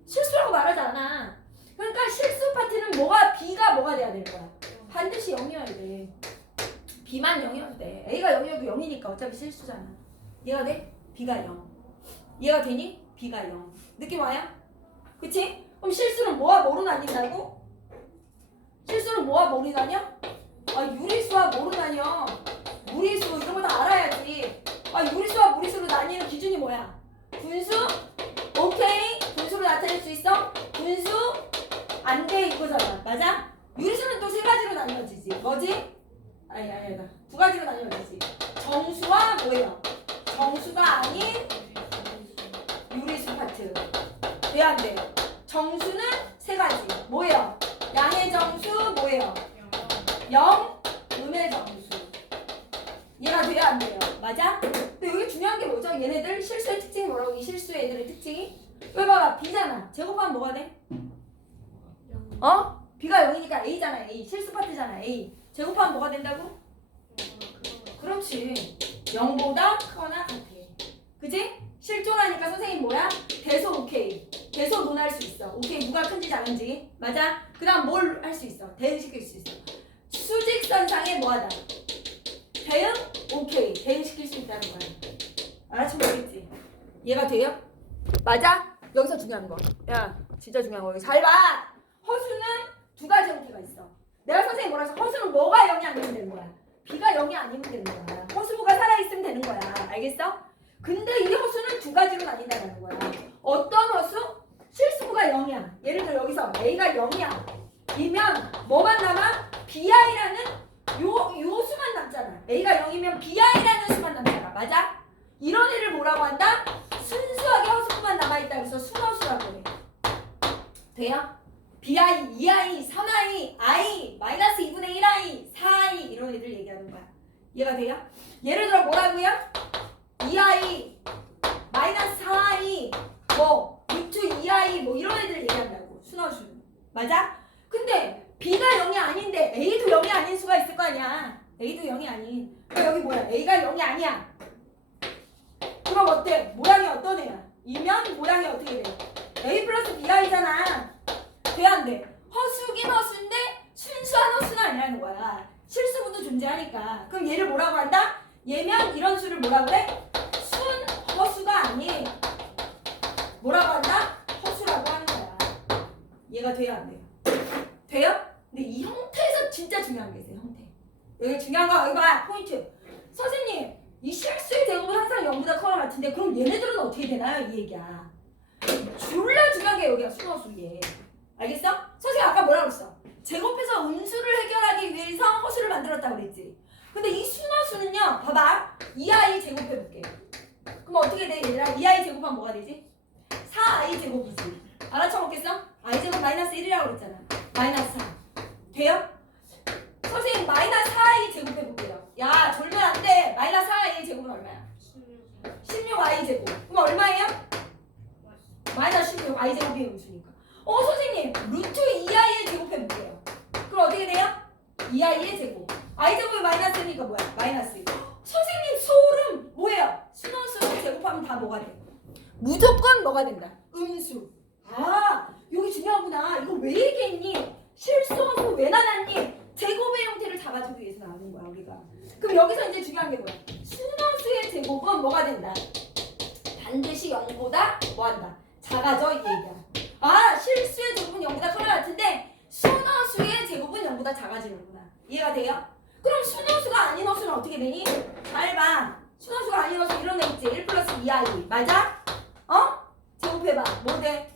실수라고 말하지 않아. 그러니까 실수 파트는 뭐가 b가 뭐가 돼야 되는 거야. 반드시 0이어야 돼. b만 0이어야 돼. a가 0이어도 0이니까 어차피 실수잖아. 이해가 돼? b가 0. 이해가 되니? b가 0. 느낌 와요? 그치? 그럼 실수는 뭐와 뭐로 나뉜다고? 실수는 뭐와 뭐로 나뉘어? 유리수와 뭐로 나뉘어? 무리수 이런 거 다 알아야지. 유리수와 무리수로 나뉘는 기준이 뭐야? 분수? 오케이. 분수로 나타낼 수 있어? 분수? 안 돼 이거잖아. 맞아? 유리수는 또 세 가지로 나뉘어지지. 뭐지? 아니다. 두 가지로 나뉘어지지. 정수와 뭐예요? 정수가 아닌 유리수 파트. 돼 안 돼? 정수는 세 가지. 뭐예요? 양의 정수 뭐예요? 0, 음의 정수. 얘가 돼야 안 돼요. 맞아? 근데 여기 중요한 게 뭐죠? 얘네들 실수의 특징이 뭐라고? 이 실수의 애들의 특징이? 여기 봐봐. b잖아. 제곱하면 뭐가 돼? b가 0이니까 a잖아. a. 실수 파트잖아. a. 제곱하면 뭐가 된다고? 그렇지. 0보다 크거나 같아. 그지? 실존하니까 선생님 뭐야? 대소 오케이. 대소 논할 수 있어. 오케이. 누가 큰지 작은지. 맞아? 그 다음 뭘 할 수 있어? 대응시킬 수 있어. 수직선상에 뭐하다? 대응? 오케이. 대응시킬 수 있다는 거야. 알아채면 되겠지? 이해가 돼요? 맞아? 여기서 중요한 거. 야, 진짜 중요한 거. 잘 봐! 허수는 두 가지 형태가 있어. 내가 선생님 뭐라 해서 허수는 뭐가 0이 아니면 되는 거야. b가 0이 아니면 되는 거야. 허수부가 살아있으면 되는 거야. 알겠어? 근데 이 허수는 두 가지로 나뉜다는 거야. 어떤 허수? 실수부가 0이야. 예를 들어 여기서 a가 0이야. 이면 뭐만 남아? bi라는 요 수만 남잖아. a가 0이면 bi라는 수만 남잖아. 맞아? 이런 애를 뭐라고 한다? 순수하게 허수부만 남아있다. 그래서 순허수라고 해. 돼요? bi, 2i, 3i, i, 마이너스 2분의 1i, 4i 이런 애들 얘기하는 거야. 이해가 돼요? 예를 들어 뭐라고요? 2i, 마이너스 4i, 루트 2i 이런 애들 얘기한다고. 순허수는. 맞아? 근데 b가 0이 아닌데 a도 0이 아닌 수가 있을 거 아니야. a도 0이 아닌. 그럼 여기 뭐야? a가 0이 아니야. 그럼 어때? 모양이 어떤 애야? 이면 모양이 어떻게 돼? a 플러스 bi잖아. 돼 안 돼? 허수긴 허수인데 순수한 허수는 아니라는 거야. 실수부도 존재하니까. 그럼 얘를 뭐라고 한다? 얘면 이런 수를 뭐라고 그래? 순허수가 아닌 뭐라고 한다? 허수라고 하는 거야. 얘가 돼야 안 돼요? 돼요? 근데 이 형태에서 진짜 중요한 게 있어요. 형태. 여기 중요한 거 여기 봐. 포인트. 선생님 이 실수의 제곱은 항상 0보다 커나 같은데 그럼 얘네들은 어떻게 되나요? 이 얘기야. 졸라 중요한 게 여기야. 순허수 얘. 알겠어? 선생님 아까 뭐라고 했어? 제곱해서 음수를 해결하기 위해서 허수를 만들었다고 그랬지. 근데 이 순허수는요. 봐봐. 2i 제곱해볼게. 그럼 어떻게 돼 얘들아? 2i 제곱하면 뭐가 되지? 4i 제곱이지. 알아쳐먹겠어? i 제곱 마이너스 1이라고 그랬잖아. 마이너스 4. 돼요? 선생님 마이너스 4i 제곱해볼게요. 야 졸면 안 돼. 마이너스 4i 제곱은 얼마야? 16i 제곱. 그럼 얼마예요? 마이너스 16i 제곱이 음수니까. 선생님 루트 2i의 제곱해볼게요. 그럼 어떻게 돼? 2i의 제곱. i 제곱이 마이너스니까 뭐야? 마이너스. 선생님 소름 뭐예요? 순원수를 제곱하면 다 뭐가 돼? 무조건 뭐가 된다? 음수. 아 여기 중요하구나. 이거 왜 얘기했니? 실수원수 왜 나눴니? 제곱의 형태를 잡아주기 위해서 나오는 거야 우리가. 그럼 여기서 이제 중요한 게 뭐야? 순원수의 제곱은 뭐가 된다? 반드시 0보다 뭐한다? 작아져 이 얘기야. 아 실수의 제곱은 0보다 커야 같은데 순원수의 제곱은 0보다 작아지는구나. 이해가 돼요? 그럼 순원수가 아닌 허수는 어떻게 되니? 잘 봐. 순원수가 아닌 허수 이런 애 있지. 1 플러스 2i 맞아? 어? 제곱해봐. 뭐 돼?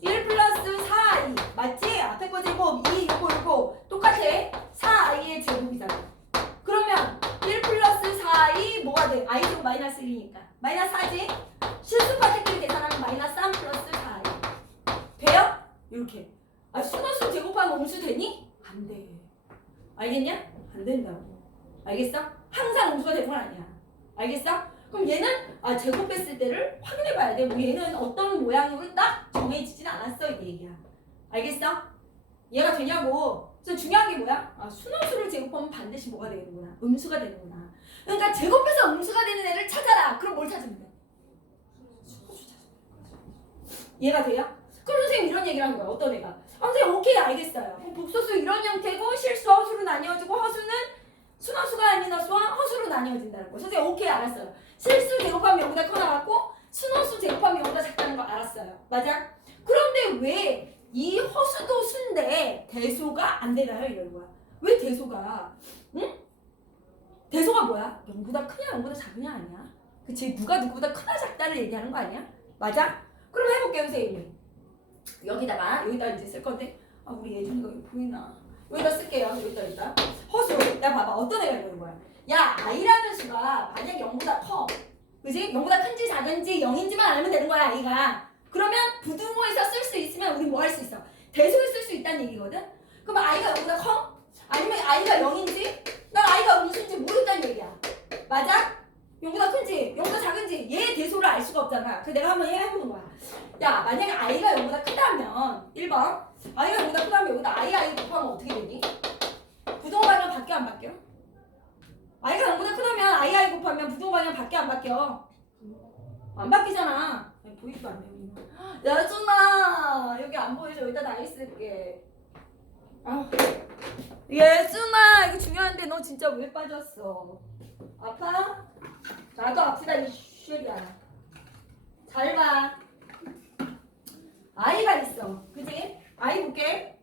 1 플러스 4i 맞지? 앞에 거 제곱 2 요거 똑같아. 4i의 제곱이잖아. 그러면 1 플러스 4i 뭐가 돼? i 제곱 마이너스 1이니까 마이너스 4지? 실수 파트끼리 계산하면 마이너스 3 플러스 4i 돼요? 이렇게. 아 순원수 제곱하면 음수 되니? 안 돼. 알겠냐? 안 된다고. 알겠어? 항상 음수가 되는 건 아니야. 알겠어? 그럼 얘는 제곱했을 때를 확인해 봐야 돼. 뭐 얘는 어떤 모양으로 딱 정해지진 않았어 이 얘기야. 알겠어? 얘가 되냐고. 그래서 중요한 게 뭐야? 순원수를 제곱하면 반드시 뭐가 되는구나. 음수가 되는구나. 그러니까 제곱해서 음수가 되는 애를 찾아라. 그럼 뭘 찾으면 돼? 순원수 찾으면 돼. 이해가 돼요? 그럼 선생님 이런 얘기를 한 거야. 어떤 애가? 선생님 오케이 알겠어요. 그럼 복소수 이런 형태고 실수 허수로 나뉘어지고 허수는 순허수가 아닌 허수와 허수로 나뉘어진다는 거. 선생님 오케이 알았어요. 실수 제곱하면 0보다 커 나갔고 순허수 제곱하면 0보다 작다는 거 알았어요. 맞아? 그런데 왜 이 허수도 수인데 대소가 안 되나요? 이런 거야. 왜 대소가? 응? 대소가 뭐야? 0보다 크냐 0보다 작으냐 아니야? 그치? 누가 누구보다 크다 작다를 얘기하는 거 아니야? 맞아? 그럼 해볼게요 선생님. 여기다 이제 쓸 건데 우리 예준이가 여기 보이나? 여기다 쓸게요. 여기다 허수. 야 봐봐 어떤 애가 이러는 거야. 야 i라는 수가 만약에 0보다 커 그지? 0보다 큰지 작은지 0인지만 알면 되는 거야 i가. 그러면 부등호에서 쓸 수 있으면 우리 뭐 할 수 있어? 대소에 쓸 수 있다는 얘기거든? 그럼 i가 0보다 커? 아니면 i가 0인지? 난 i가 음수인지 모르겠다는 얘기야. 맞아? 0보다 큰지 0보다 작은지 얘의 대소를 알 수가 없잖아. 그래서 내가 한번 해보는 거야. 야 만약에 i가 0보다 크다면 1번 i가 0보다 크다면 여기다 i 곱하면 어떻게 되니? 부등호 방향 바뀌어 안 바뀌어? i가 0보다 크다면 i 곱하면 부등호 방향 바뀌어 안 바뀌어? 안 바뀌잖아. 보이지도 않네. 예준아 여기 안 보이죠? 여기다 나 있을게. 예준아 이거 중요한데 너 진짜 왜 빠졌어? 아파? 나도 아프다 이 쉐리야. 잘 봐. 아이가 있어. 그치? 아이 볼게.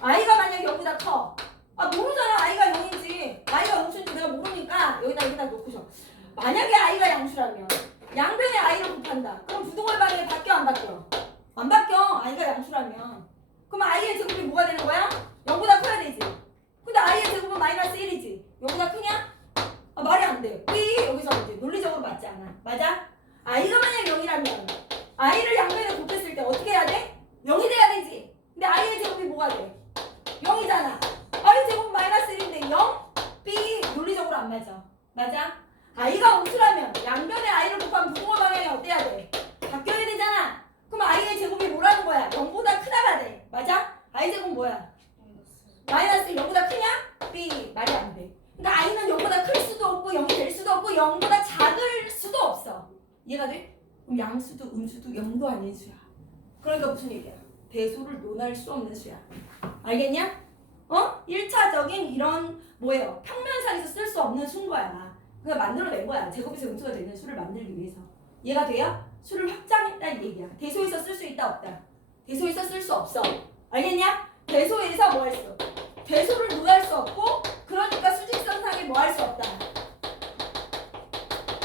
아이가 만약에 여기다 커. 모르잖아. 아이가 0인지. 아이가 음수인지 내가 모르니까 여기다 놓고서. 만약에 아이가 양수라면 양변에 아이를 곱한다. 그럼 부등호의 방향이 바뀌어 안 바뀌어? 안 바뀌어. 아이가 양수라면. 그럼 아이의 제곱이 뭐가 되는 거야? 0보다 커야 되지. 근데 아이의 제곱은 마이너스 1이지. 0보다 크냐? 말이 안 돼. 왜 여기서 이제 논리적으로 맞지 않아. 맞아? 아이가 만약 0이라면 아이를 양변에 곱했을 때 어떻게 해야 돼? 0이 돼야 되지. 근데 아이의 제곱이 뭐가 돼? 0이잖아. 아이 제곱 마이너스 1인데 0? B 논리적으로 안 맞아. 맞아? 아이가 음수라면 양변에 아이를 곱하면 부등호 방향이 어때야 돼? 바뀌어야 되잖아. 그럼 아이의 제곱이 뭐라는 거야? 0보다 크다가 돼. 맞아? 아이 제곱 뭐야? 마이너스 0보다 크냐? B 말이 안 돼. 그러니까 i는 0보다 클 수도 없고 0이 될 수도 없고 0보다 작을 수도 없어. 이해가 돼? 그럼 양수도 음수도 0도 아닌 수야. 그러니까 무슨 얘기야? 대소를 논할 수 없는 수야. 알겠냐? 1차적인 이런 뭐예요? 평면상에서 쓸 수 없는 수인 거야. 그냥 만들어낸 거야. 제곱에서 음수가 되는 수를 만들기 위해서. 이해가 돼요? 수를 확장했다는 얘기야. 대소에서 쓸 수 있다 없다? 대소에서 쓸 수 없어. 알겠냐? 대소에서 뭐 할 수? 대소를 논할 수 없고 그러니까 수직선상에 뭐 할 수 없다.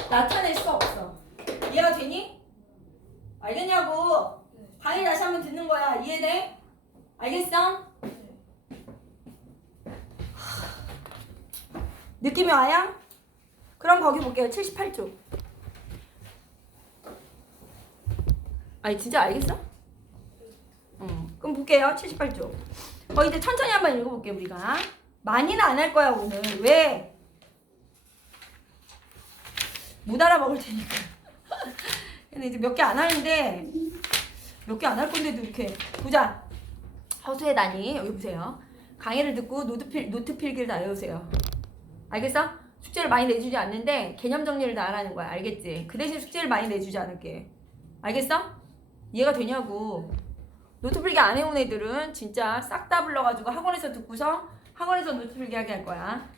나타낼 수 없어. 이해가 되니? 알겠냐고. 강의 다시 한번 듣는 거야. 이해돼? 알겠어? 느낌이 와요? 그럼 거기 볼게요. 78쪽. 진짜 알겠어? 그럼 볼게요. 78쪽. 이제 천천히 한번 읽어볼게요. 우리가 많이는 안 할 거야 오늘. 왜? 못 알아먹을 테니까. 근데 이제 몇 개 안 하는데 몇 개 안 할 건데도 이렇게 보자. 허수의 단위 여기 보세요. 강의를 듣고 노트 필기를 다 외우세요. 알겠어? 숙제를 많이 내주지 않는데 개념 정리를 다 하라는 거야. 알겠지? 그 대신 숙제를 많이 내주지 않을게. 알겠어? 이해가 되냐고. 노트 필기 안 해온 애들은 진짜 싹 다 불러가지고 학원에서 듣고서 학원에서 노트 필기 하게 할 거야.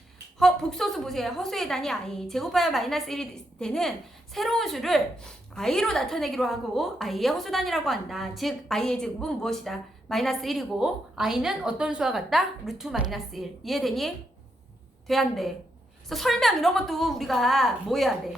복소수 보세요. 허수의 단위 i. 제곱하여 마이너스 1이 되는 새로운 수를 i로 나타내기로 하고 i의 허수단위라고 한다. 즉 i의 제곱은 무엇이다? 마이너스 1이고 i는 어떤 수와 같다? 루트 마이너스 1. 이해되니? 돼 안 돼? 그래서 설명 이런 것도 우리가 뭐 해야 돼?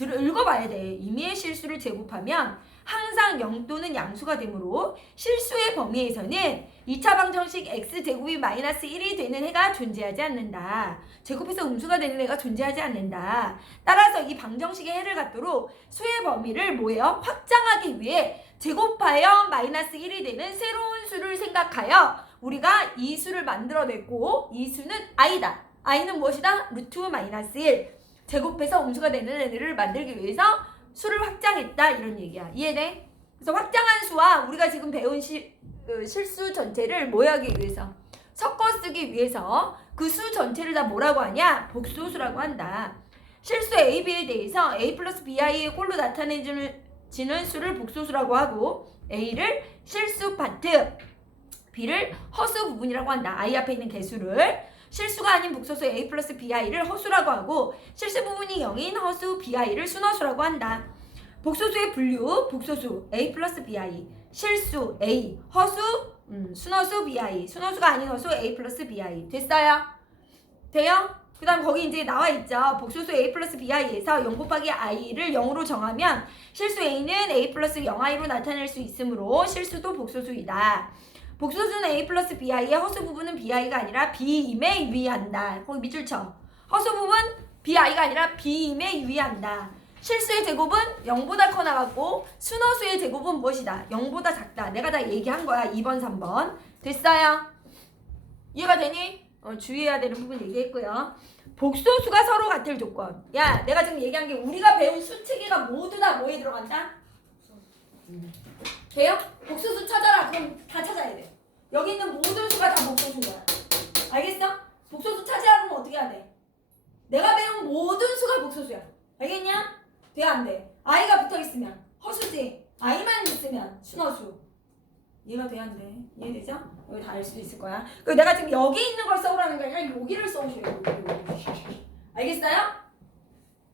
읽어봐야 돼. 임의의 실수를 제곱하면 항상 0 또는 양수가 되므로 실수의 범위에서는 2차 방정식 x제곱이 마이너스 1이 되는 해가 존재하지 않는다. 제곱해서 음수가 되는 해가 존재하지 않는다. 따라서 이 방정식의 해를 갖도록 수의 범위를 뭐예요? 확장하기 위해 제곱하여 마이너스 1이 되는 새로운 수를 생각하여 우리가 이 수를 만들어냈고 이 수는 i다. i는 무엇이다? 루트 마이너스 1. 제곱해서 음수가 되는 애를 만들기 위해서 수를 확장했다 이런 얘기야. 이해돼? 그래서 확장한 수와 우리가 지금 배운 실수 전체를 뭐 하기 위해서? 섞어 쓰기 위해서 그 수 전체를 다 뭐라고 하냐? 복소수라고 한다. 실수 A, B에 대해서 A 플러스 BI의 꼴로 나타내지는 수를 복소수라고 하고 A를 실수 파트, B를 허수 부분이라고 한다. I 앞에 있는 개수를. 실수가 아닌 복소수 A 플러스 BI를 허수라고 하고 실수 부분이 0인 허수 BI를 순허수라고 한다. 복소수의 분류, 복소수 A 플러스 BI, 실수 A, 허수 순허수 BI, 순허수가 아닌 허수 A 플러스 BI. 됐어요? 돼요? 그 다음 거기 이제 나와 있죠. 복소수 A 플러스 BI에서 0 곱하기 I를 0으로 정하면 실수 A는 A 플러스 0I로 나타낼 수 있으므로 실수도 복소수이다. 복소수는 A 플러스 BI의 허수 부분은 BI가 아니라 B임에 유의한다. 거기 밑줄 쳐. 허수 부분 BI가 아니라 B임에 유의한다. 실수의 제곱은 0보다 커 나갔고 순허수의 제곱은 무엇이다? 0보다 작다. 내가 다 얘기한 거야. 2번, 3번. 됐어요? 이해가 되니? 주의해야 되는 부분 얘기했고요. 복소수가 서로 같을 조건. 야, 내가 지금 얘기한 게 우리가 배운 수체계가 모두 다 뭐에 들어간다? 돼요? 복소수 찾아라. 그럼 다 찾아야 돼. 여기 있는 모든 수가 다 복소수인 거야. 알겠어? 복소수 찾으라 그러면 어떻게 해야 돼? 내가 배운 모든 수가 복소수야. 알겠냐? 돼 안 돼? i가 붙어있으면 허수지. i만 있으면 순허수. 이해가 돼 안 돼? 이해되죠? 여기 다 알 수도 있을 거야. 그리고 내가 지금 여기 있는 걸 써오라는 게 아니라 여기를 써오셔요. 여기. 알겠어요?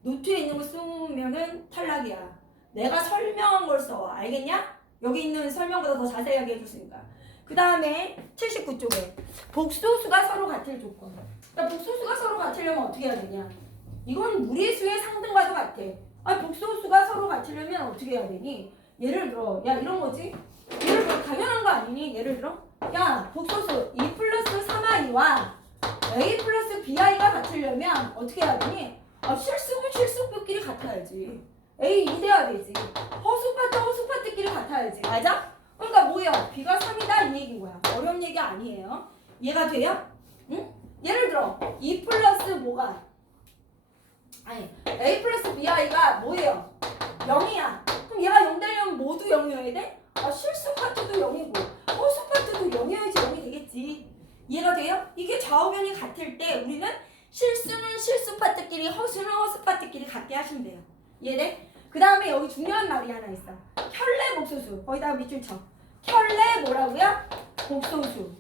노트에 있는 거 쓰면은 탈락이야. 내가 설명한 걸 써. 알겠냐? 여기 있는 설명보다 더 자세하게 해줬으니까. 그 다음에 79쪽에 복소수가 서로 같을 조건. 그러니까 복소수가 서로 같으려면 어떻게 해야 되냐? 이건 무리수의 상등과도 같아. 복소수가 서로 같으려면 어떻게 해야 되니? 예를 들어, 야 이런 거지? 예를 들어 당연한 거 아니니? 예를 들어, 야 복소수 2 플러스 3i와 a 플러스 bi가 같으려면 어떻게 해야 되니? 실수는 실수끼리 같아야지. a 2 돼야 되지. 허수 파트끼리 같아야지. 맞아? 그러니까 뭐야? b가 3이다 이 얘기인 거야. 어려운 얘기 아니에요. 이해가 돼요? 응? 예를 들어 2 플러스 뭐가? 아니 a 플러스 bi가 뭐예요? 0이야. 그럼 얘가 0 되려면 모두 0이어야 돼? 실수 파트도 0이고 허수 파트도 0이어야지 0이 되겠지. 이해가 돼요? 이게 좌우변이 같을 때 우리는 실수는 실수 파트끼리 허수는 허수 파트끼리 같게 하시면 돼요. 이해돼? 그 다음에 여기 중요한 말이 하나 있어. 혈내 복소수. 거기다가 밑줄 쳐. 혈내 뭐라고요? 복소수.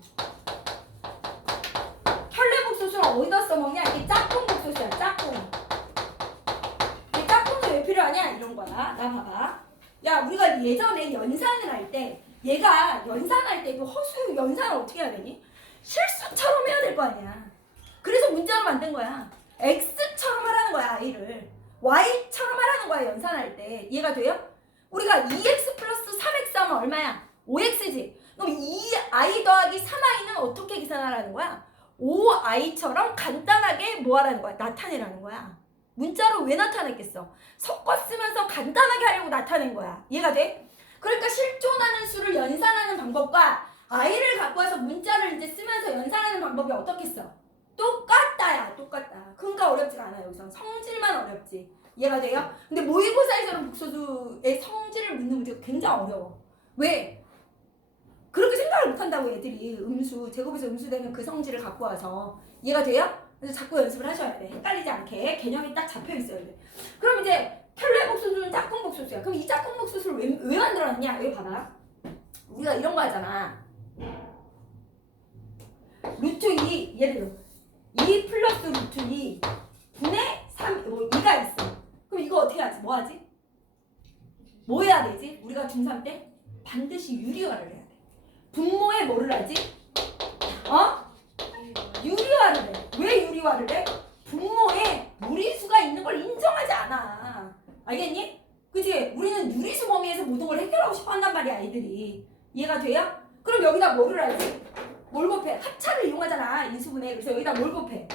혈내 복소수는 어디다 써먹냐? 이게 짝꿍 복소수야. 짝꿍. 이 짝꿍이 왜 필요하냐? 이런 거야. 나 봐봐. 야 우리가 예전에 연산을 할 때 얘가 연산할 때 그 허수 연산을 어떻게 해야 되니? 실수처럼 해야 될 거 아니야. 그래서 문자로 만든 거야. x처럼 하라는 거야 i를. y처럼 하라는 거야 연산할 때. 이해가 돼요? 우리가 2x 플러스 3x 하면 얼마야? 5x지. 그럼 2i 더하기 3i는 어떻게 계산하라는 거야? 5i처럼 간단하게 뭐 하라는 거야? 나타내라는 거야. 문자로 왜 나타냈겠어? 섞어 쓰면서 간단하게 하려고 나타낸 거야. 이해가 돼? 그러니까 실존하는 수를 연산하는 방법과 i를 갖고 와서 문자를 이제 쓰면서 연산하는 방법이 어떻겠어? 똑같다야. 똑같다. 그러니까 어렵지가 않아. 여기서 성질만 어렵지. 이해가 돼요? 근데 모의고사에서는 복소수의 성질을 묻는 문제가 굉장히 어려워. 왜? 그렇게 생각을 못한다고 애들이 제곱에서 음수되는 그 성질을 갖고 와서 이해가 돼요? 그래서 자꾸 연습을 하셔야 돼. 헷갈리지 않게 개념이 딱 잡혀 있어야 돼. 그럼 이제 켤레 복소수는 짝꿍 복소수야. 그럼 이 짝꿍 복소수를 왜 만들어놨냐? 여기 봐봐. 우리가 이런 거 하잖아. 루트 2 예를 들어 2 플러스 루트 2 분의 3 뭐 2가 있어. 그럼 이거 어떻게 하지? 뭐 하지? 뭐 해야 되지? 우리가 중3 때 반드시 유리화를 해야 돼. 분모에 뭐를 하지? 유리화를 해. 왜 유리화를 해? 분모에 무리수가 있는 걸 인정하지 않아. 알겠니? 그치? 우리는 유리수 범위에서 모든 걸 해결하고 싶어 한단 말이야, 아이들이. 이해가 돼요? 그럼 여기다 뭐를 하지? 뭘 곱해? 합차를 이용하잖아, 인수분해. 그래서 여기다 뭘 곱해?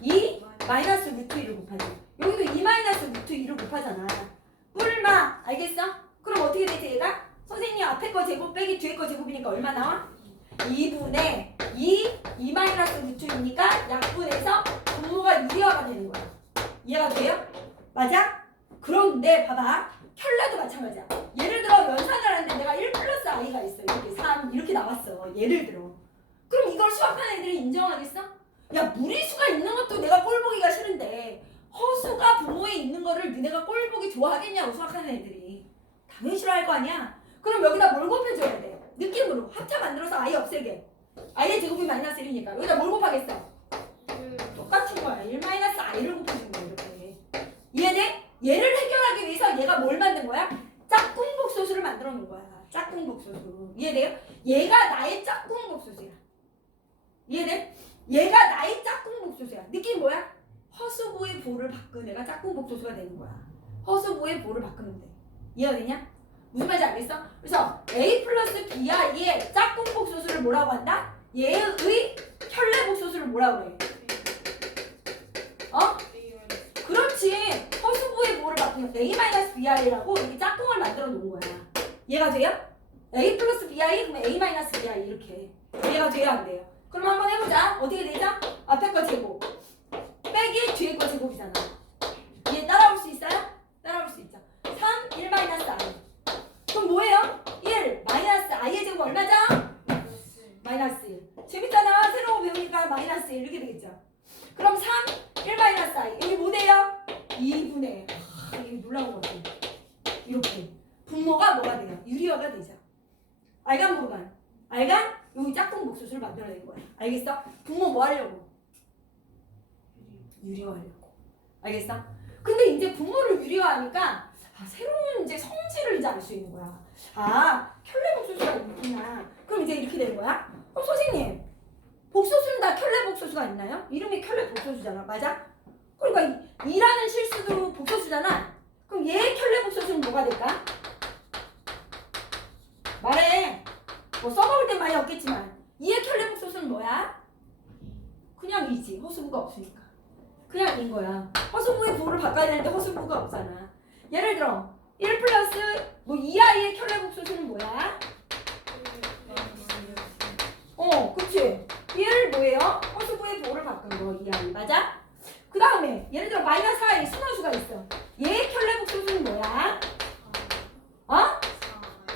2 마이너스 루트 2를 곱하지. 여기도 2 마이너스 루트 2를 곱하잖아. 뿔마. 알겠어? 그럼 어떻게 되지, 얘가? 선생님이 앞에 거 제곱 빼기 뒤에 거 제곱이니까 얼마 나와? 2분의 2 마이너스 루트 2니까 약분해서 분모가 유리화가 되는 거야. 이해가 돼요? 맞아? 그런데 봐봐. 켤레도 마찬가지야. 예를 들어 연산을 하는데 내가 1 플러스 i가 있어. 이렇게 3 이렇게 나왔어. 예를 들어. 그럼 이걸 수학하는 애들이 인정하겠어? 야, 무리수가 있는 것도 내가 꼴 보기가 싫은데 허수가 분모에 있는 거를 니네가 꼴 보기 좋아하겠냐고, 수학하는 애들이. 당연히 싫어할 거 아니야. 그럼 여기다 뭘 곱해줘야 돼? 느낌으로 합차 만들어서 i 없애게. i의 제곱이 마이너스 1이니까 여기다 뭘 곱하겠어? 똑같은 거야. 1 마이너스 i를 곱해준 거야. 이렇게. 이해돼? 얘를 해결하기 위해서 얘가 뭘 만든 거야? 짝꿍 복소수를 만들어 놓은 거야. 짝꿍 복소수. 이해돼요? 얘가 나의 짝꿍 복소수야. 이해돼? 얘가 나의 짝꿍 복소수야. 느낌 뭐야? 허수보의 보를 바꾼 애가 짝꿍 복소수가 되는 거야. 허수보의 보를 바꾸면 돼. 이해가 되냐? 무슨 말인지 알겠어? 그래서 a 플러스 bi의 짝꿍 복소수를 뭐라고 한다? 얘의 켤레 복소수를 뭐라고 해? 그렇지. 허수보의 보를 바꾸면 a 마이너스 bi라고 이렇게 짝꿍을 만들어 놓은 거야. 이해가 돼요? a 플러스 bi 그러면 a 마이너스 bi 이렇게. 이해가 돼요, 안 돼요? 그럼 한번 해보자. 어떻게 되죠? 앞에 거 제곱 빼기 뒤에 거 제곱이잖아. 얘 따라올 수 있어요? 따라올 수 있죠. 3 1 마이너스 i. 그럼 뭐예요? 1 마이너스 i의 제곱 얼마죠? 마이너스 1. 재밌잖아. 새로운 거 배우니까 마이너스 1 이렇게 되겠죠. 그럼 3 1 마이너스 i. 여기 뭐 돼요? 2분의 여기 놀라운 거 같아. 이렇게 분모가 뭐가 돼요? 유리화가 되죠. 알간 모르간? 알간? 여기 짝꿍 복소수를 만들어낸 거야. 알겠어? 분모 뭐 하려고? 유리화하려고. 알겠어? 근데 이제 분모를 유리화하니까 새로운 이제 성질을 이제 알 수 있는 거야. 켤레 복소수가 있구나. 그럼 이제 이렇게 되는 거야. 선생님, 복소수는 다 켤레 복소수가 있나요? 이름이 켤레 복소수잖아. 맞아? 그러니까 이라는 실수도 복소수잖아. 그럼 얘의 켤레 복소수는 뭐가 될까? 말해. 뭐 써먹을 땐 많이 없겠지만 얘의 켤레 복소수는 뭐야? 그냥 이지. 허수부가 없으니까. 그냥 인 거야. 허수부의 부를 바꿔야 되는데 허수부가 없잖아. 예를 들어 1 플러스 뭐 2i의 켤레 복소수는 뭐야? 그치. 1 뭐예요? 허수부의 부를 바꾼 거 2i. 맞아? 그 다음에 예를 들어 마이너스 4의 순원수가 있어. 얘의 켤레 복소수는 뭐야?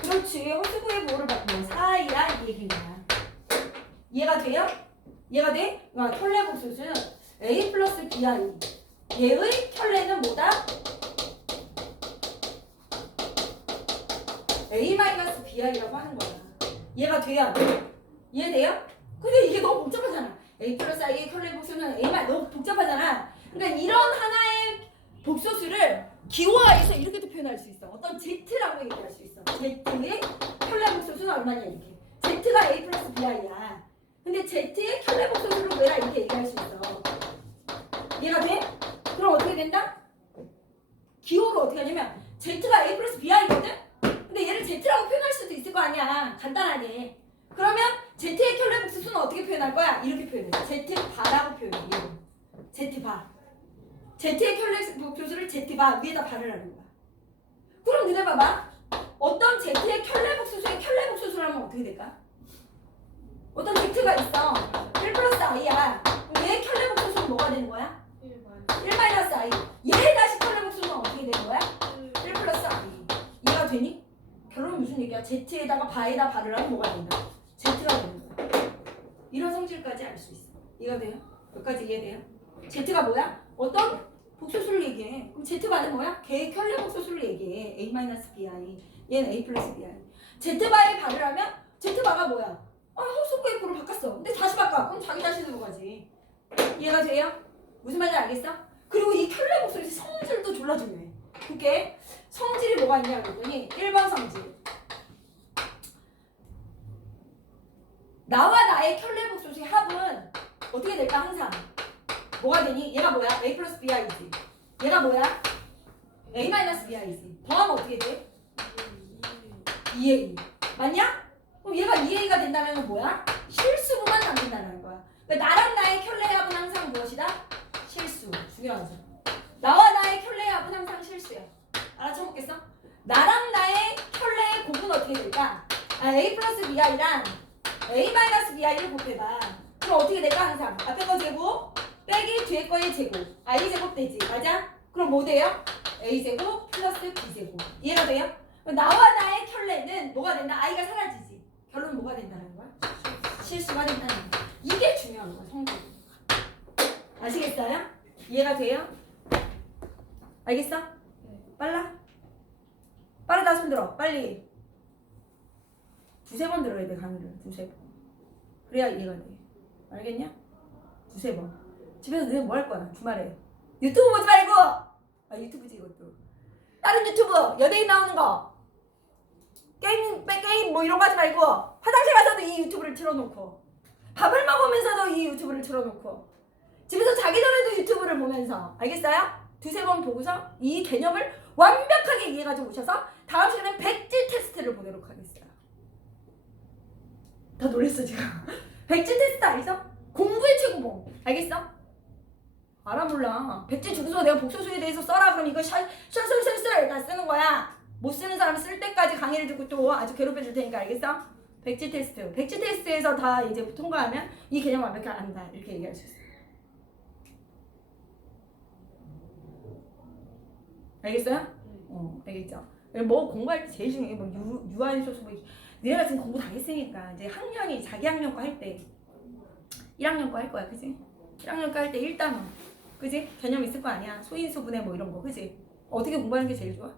그렇지. 허수부의 부를 바꾼 거 4i야 이 얘기인 거야. 이해가 돼요? 이해가 돼? 켤레 복소수는 a 플러스 bi. 얘의 켤레는 뭐다? a 마이너스 bi라고 하는 거야. 이해가 돼야 돼? 이해돼요? 근데 이게 너무 복잡하잖아. a 플러스 i의 켤레 복소수는 a 너무 복잡하잖아. 그러니까 이런 하나의 복소수를 기호화해서 이렇게도 표현할 수 있어. 어떤 z라고 얘기할 수 있어. z의 켤레 복소수는 얼마냐 이렇게. z가 a 플러스 bi야. 근데 z의 켤레 복소수를 왜라 이렇게 얘기할 수 있어. 이해가 돼? 그럼 어떻게 된다? 기호로 어떻게 하냐면 z가 a 플러스 bi거든? 근데 얘를 z라고 표현할 수도 있을 거 아니야. 간단하게. 그러면 z의 켤레 복소수는 어떻게 표현할 거야? 이렇게 표현해. z바라고 표현해. z바. z의 켤레 복소수를 z바 위에다 발을 하는 거야. 그럼 너네 봐봐. 어떤 z의 켤레 복소수의 켤레 복소수를 하면 어떻게 될까? 어떤 z가 있어. 1 플러스 i야. 그럼 얘의 켤레 복소수는 뭐가 되는 거야? 1 마이너스 i. 얘의 다시 켤레 복소수는 어떻게 되는 거야? 1 플러스 i. 이해가 되니? 결론은 무슨 얘기야? z에다가 바에다 발을 하면 뭐가 된다? Z가 되는 거야. 이런 성질까지 알 수 있어. 이해가 돼요? 여기까지 이해돼요? Z가 뭐야? 어떤 복소수를 얘기해. 그럼 Z바는 뭐야? 걔의 켤레 복소수를 얘기해. A-BI. 얘는 A 플러스 BI. Z바에 발을 하면 Z바가 뭐야? 허수고 F로 바꿨어. 근데 다시 바꿔. 그럼 자기 자신으로 가지. 이해가 돼요? 무슨 말인지 알겠어? 그리고 이 켤레 복소의 성질도 졸라 중요해. 그게 성질이 뭐가 있냐 그랬더니 1번 성질. 나와 나의 켤레 복소수의 합은 어떻게 될까 항상? 뭐가 되니? 얘가 뭐야? A 플러스 BI지. 얘가 뭐야? A 마이너스 BI지. 더하면 어떻게 돼? 2A. 맞냐? 그럼 얘가 2A가 된다면 뭐야? 실수만 남긴다는 거야. 그러니까 나랑 나의 켤레 합은 항상 무엇이다? 실수. 중요하죠. 나와 나의 켤레 합은 항상 실수야. 알아쳐먹겠어? 나랑 나의 켤레의 곱은 어떻게 될까? A 플러스 BI랑 A 마이너스 BI를 곱해봐. 그럼 어떻게 될까 항상? 앞에 거 제곱 빼기 뒤에 거의 제곱. I 제곱 되지. 맞아? 그럼 뭐 돼요? A 제곱 플러스 B 제곱. 이해가 돼요? 나와 나의 켤레는 뭐가 된다? I가 사라지지. 결론 뭐가 된다는 거야? 실수가 된다는 거야. 이게 중요한 거야. 성질. 아시겠어요? 이해가 돼요? 알겠어? 빨라? 빠르다 손 들어. 빨리. 두세 번 들어야 돼 강의를. 두세 번. 그래야 이해가 돼. 알겠냐? 두세 번. 집에서 너네 뭐 할 거야? 주말에. 유튜브 보지 말고! 유튜브지 이것도. 다른 유튜브! 연예인 나오는 거! 게임 뭐 이런 거 하지 말고! 화장실 가서도 이 유튜브를 틀어놓고 밥을 먹으면서도 이 유튜브를 틀어놓고 집에서 자기 전에도 유튜브를 보면서 알겠어요? 두세 번 보고서 이 개념을 완벽하게 이해가지고 오셔서 다음 시간에 백지 테스트를 보도록 하겠어요. 더 놀랬어 지금. 백지 테스트 알죠? 공부의 최고봉. 알겠어? 알아 몰라. 백지 주고서 내가 복소수에 대해서 써라 그럼 이거 셜 다 쓰는 거야. 못 쓰는 사람 쓸 때까지 강의를 듣고 또 아주 괴롭혀 줄 테니까 알겠어? 백지 테스트. 백지 테스트에서 다 이제 통과하면 이 개념 완벽히 안다. 이렇게 얘기할 수 있어. 알겠어요? 알겠죠? 뭐 공부할 때 제일 중요해. 뭐 유아인 소수 뭐 니네가 지금 공부 다 했으니까 이제 학년이 자기 학년과 할 때 1학년 거 할 거야, 그지? 1학년 거 할 때 1단원, 그지? 개념 있을 거 아니야. 소인수분해 뭐 이런 거, 그지? 어떻게 공부하는 게 제일 좋아?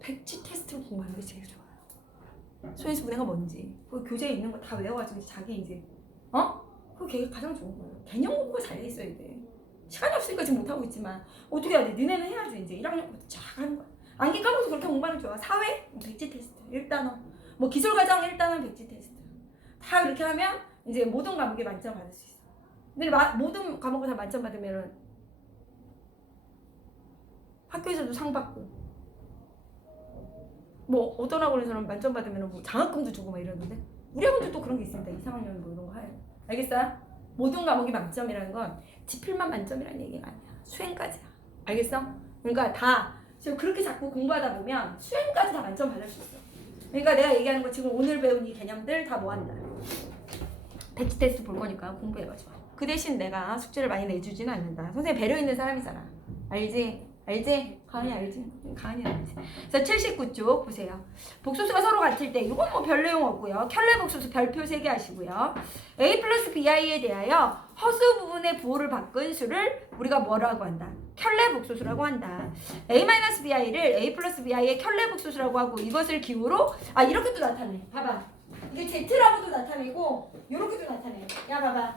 백지 테스트로 공부하는 게 제일 좋아요. 소인수분해가 뭔지, 그 교재에 있는 거 다 외워가지고 자기 이제 그게 가장 좋은 거예요. 개념 공부가 잘 돼 있어야 돼. 시간이 없으니까 지금 못 하고 있지만 어떻게 해야 돼? 너네는 해야지 이제 1학년부터 쫙 하는 거야. 암기 까먹어서 그렇게 공부하는 게 좋아. 사회 백지 테스트, 1단원, 뭐 기술과정 1단원 백지 테스트 다 그렇게 하면 이제 모든 과목에 만점 받을 수 있어. 근데 모든 과목을 다 만점 받으면 학교에서도 상 받고 뭐 어떤 학원에서는 만점 받으면 뭐 장학금도 주고 막 이러는데 우리 학원도 또 그런 게 있습니다. 2, 3학년 뭐 이런 거 해요. 알겠어요? 모든 과목이 만점이라는 건 지필만 만점이라는 얘기가 아니야. 수행까지야. 알겠어? 그러니까 다 지금 그렇게 자꾸 공부하다 보면 수행까지 다 만점 받을 수 있어. 그러니까 내가 얘기하는 거 지금 오늘 배운 이 개념들 다 뭐한다. 백지 테스트 볼 거니까 공부해가지고. 그 대신 내가 숙제를 많이 내주지는 않는다. 선생님 배려 있는 사람이잖아. 알지? 알지? 가은이 알지? 가은이 알지? 그래서 79쪽 보세요. 복소수가 서로 같을 때 이건 뭐 별 내용 없고요. 켤레 복소수 별표 3개 하시고요. A 플러스 BI에 대하여 허수 부분의 부호를 바꾼 수를 우리가 뭐라고 한다? 켤레 복소수라고 한다. A 마이너스 BI를 A 플러스 BI의 켤레 복소수라고 하고 이것을 기호로 이렇게도 나타내. 봐봐. 이게 Z라고도 나타내고 이렇게도 나타내. 야 봐봐.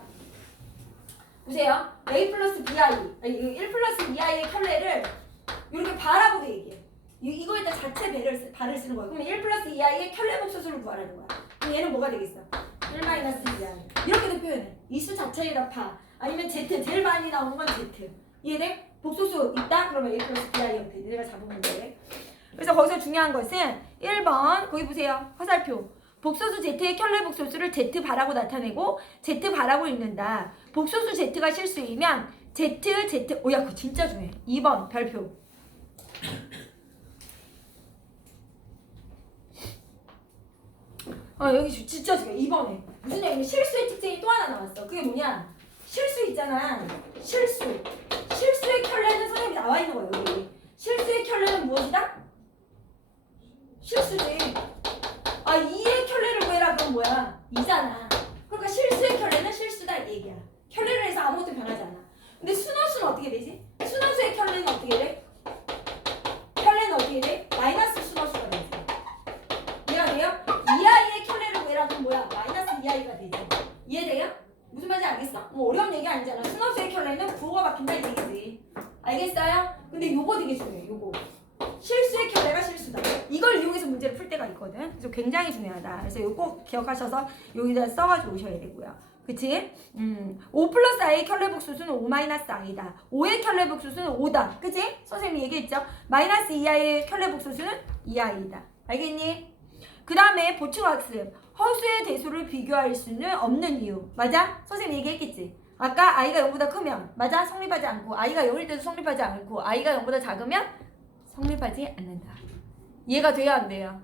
보세요. A 플러스 BI, 1 플러스 BI의 켤레를 이렇게 바라고도 얘기해. 이거에다 자체 발을 쓰는 거야. 그럼 1 플러스 2i의 켤레 복소수를 구하라는 거야. 그럼 얘는 뭐가 되겠어? 1 마이너스 2i. 이렇게도 표현해. 이 수 자체에다 파. 아니면 Z, 제일 많이 나오는 건 Z. 이해돼? 복소수 있다? 그러면 A 플러스 BI 형태. 내가 잡으면 돼. 그래서 거기서 중요한 것은 1번, 거기 보세요. 화살표. 복소수 Z의 켤레 복소수를 Z바라고 나타내고 Z바라고 읽는다. 복소수 Z가 실수이면 Z, 야 그거 진짜 중요해. 2번 별표. 여기 진짜 중요해. 2번에. 무슨 얘기냐? 실수의 특징이 또 하나 나왔어. 그게 뭐냐? 실수 있잖아. 실수의 켤레는 선생님이 나와 있는 거예요. 여기. 실수의 켤레는 무엇이다? 실수지. 2의 켤레를 구해라 그럼 뭐야? 2잖아. 그러니까 실수의 켤레는 실수다 이 얘기야. 켤레를 해서 아무것도 변하지 않아. 근데 순허수는 어떻게 되지? 순허수의 켤레는 어떻게 돼? 켤레는 어떻게 돼? 마이너스 순허수가 되지. 이해가 돼요? 2i의 켤레를 구해라. 그럼 뭐야? 마이너스 2i가 되지. 이해돼요? 무슨 말인지 알겠어? 뭐 어려운 얘기 아니잖아. 순허수의 켤레는 부호가 바뀐다 이 얘기지. 알겠어요? 근데 요거 되게 중요해. 요거. 실수의 켤레가 실수다. 이걸 이용해서 문제를 풀 때가 있거든. 그래서 굉장히 중요하다. 그래서 이거 꼭 기억하셔서 여기다 써가지고 오셔야 되고요. 그치? 5 플러스 i의 켤레 복수수는 5 마이너스 i다. 5의 켤레 복수수는 5다. 그치? 선생님이 얘기했죠? 마이너스 2i의 켤레 복수수는 2i다. 알겠니? 그 다음에 보충학습. 허수의 대수를 비교할 수는 없는 이유. 맞아? 선생님이 얘기했겠지? 아까 i가 0보다 크면 맞아? 성립하지 않고 i가 0일 때도 성립하지 않고 i가 0보다 작으면 성립하지 않는다. 이해가 돼야 안 돼요?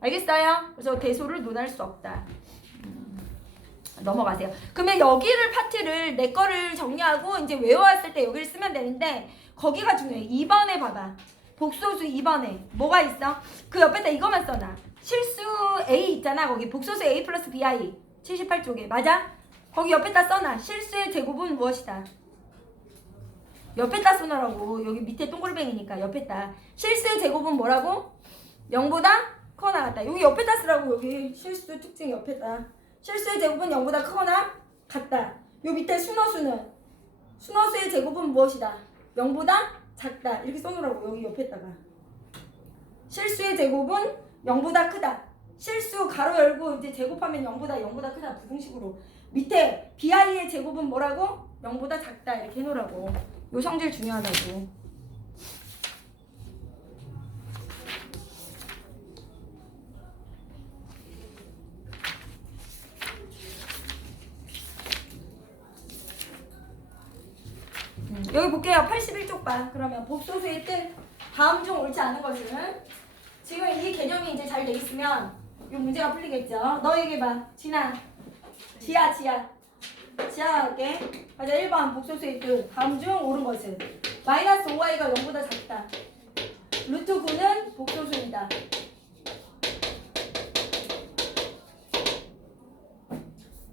알겠어요? 그래서 대소를 논할 수 없다. 넘어가세요. 그러면 여기를 파트를 내 거를 정리하고 이제 외워왔을 때 여기를 쓰면 되는데 거기가 중요해. 2번에 봐봐. 복소수 2번에 뭐가 있어? 그 옆에다 이거만 써놔. 실수 A 있잖아. 거기 복소수 A 플러스 BI 78쪽에 맞아? 거기 옆에다 써놔. 실수의 제곱은 무엇이다? 옆에다 써놓으라고. 여기 밑에 동글뱅이니까 옆에다. 실수의 제곱은 뭐라고? 0보다 크거나 같다. 여기 옆에다 쓰라고. 여기 실수 특징 옆에다. 실수의 제곱은 0보다 크거나 같다. 요 밑에 순허수는 순허수의 제곱은 무엇이다? 0보다 작다. 이렇게 써놓으라고. 여기 옆에다가. 실수의 제곱은 0보다 크다. 실수 가로 열고 이제 제곱하면 0보다 크다. 부등식으로. 밑에 bi의 제곱은 뭐라고? 0보다 작다. 이렇게 해놓으라고. 요 성질 중요하다고. 여기 볼게요. 81쪽 봐. 그러면 복소수의 뜻. 다음 중 옳지 않은 것은 지금 이 개념이 이제 잘 돼 있으면 이 문제가 풀리겠죠. 너 얘기해봐. 지야 갈게. 맞아. 1번 복소수의 뜻. 다음 중 옳은 것은 마이너스 5i가 0보다 작다. 루트 9는 복소수이다.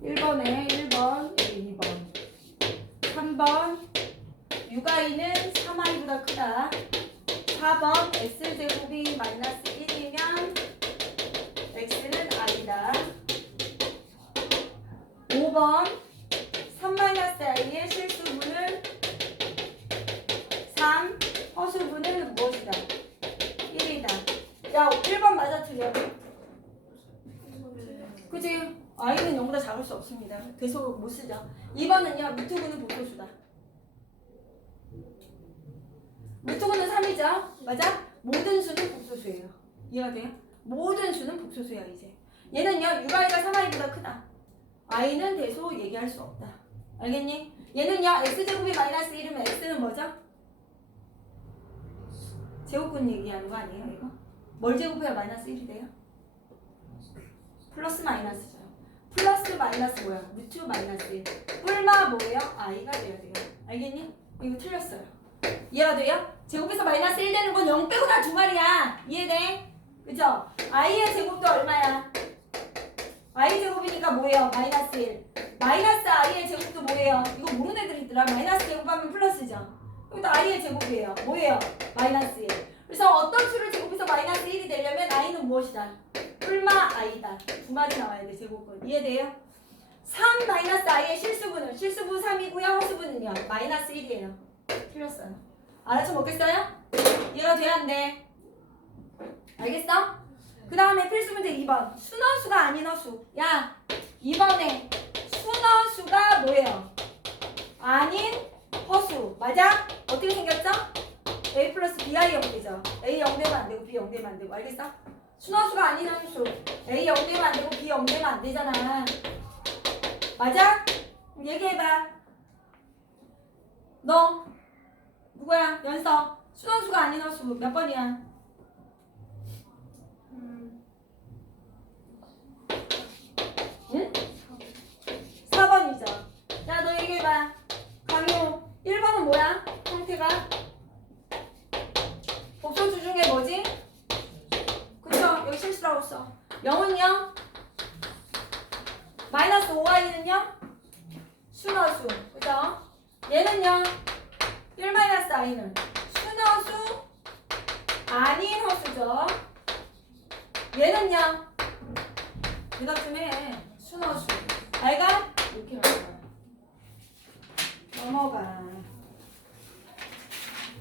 1번에 1번, 2번, 3번 6i는 3i보다 크다. 4번 x제곱이 마이너스 1이면 x는 i다. 5번 3-i의 실수분은 3, 허수분은 무엇이다? 1이다. 야 1번 맞아 틀려? 그치? i는 0보다 작을 수 없습니다. 대소 못 쓰죠. 2번은요 루트분은 복소수다. 루트분은 3이죠? 맞아? 모든 수는 복소수예요. 이해가 돼요? 모든 수는 복소수야 이제. 얘는요 6i가 3i보다 크다. i는 대소 얘기할 수 없다. 알겠니? 얘는요 x제곱이 마이너스 1이면 x는 뭐죠? 제곱근 얘기하는 거 아니에요 이거? 뭘 제곱해야 마이너스 1이 돼요? 플러스 마이너스죠. 플러스 마이너스 뭐야? 루트 마이너스 1. 뿔마 뭐예요? i가 돼야 돼요. 알겠니? 이거 틀렸어요. 이해가 돼요? 제곱에서 마이너스 1 되는 건 0 빼고 다 두 마리야. 이해돼? 그죠? i의 제곱도 얼마야? i 제곱이니까 뭐예요? 마이너스 1. 마이너스 i의 제곱도 뭐예요? 이거 모르는 애들 있더라. 마이너스 제곱하면 플러스죠. 여기도 i의 제곱이에요. 뭐예요? 마이너스 1. 그래서 어떤 수를 제곱해서 마이너스 1이 되려면 i는 무엇이다? 뿔마 i다. 두 마리 나와야 돼. 제곱은. 이해돼요? 3 마이너스 i의 실수분은 실수분 3이고요. 허수분은요. 마이너스 1이에요. 틀렸어요. 알아서 먹겠어요? 이해가 돼야 안 돼? 알겠어? 그 다음에 필수 문제 2번. 순허수가 아닌 허수. 야 2번에 순허수가 뭐예요? 아닌 허수. 맞아? 어떻게 생겼죠? a 플러스 bi 0되죠. a 0되면 안 되고 b 0되면 안 되고. 알겠어? 순허수가 아닌 함수. a 0되면 안 되고 b 0되면 안 되잖아. 맞아? 얘기해봐. 너 누구야? 연서. 순허수가 아닌 허수 몇 번이야? 4번이죠. 야, 너 얘기해봐. 강효. 1번은 뭐야? 형태가? 복소수 중에 뭐지? 그쵸? 여기 실수라고 써. 0은요? 마이너스 5i는요? 순허수. 그죠? 얘는요? 1-i는 순허수 아닌 허수죠. 얘는요? 대답 좀 해. 순허수. 알가? 이렇게 넘어가.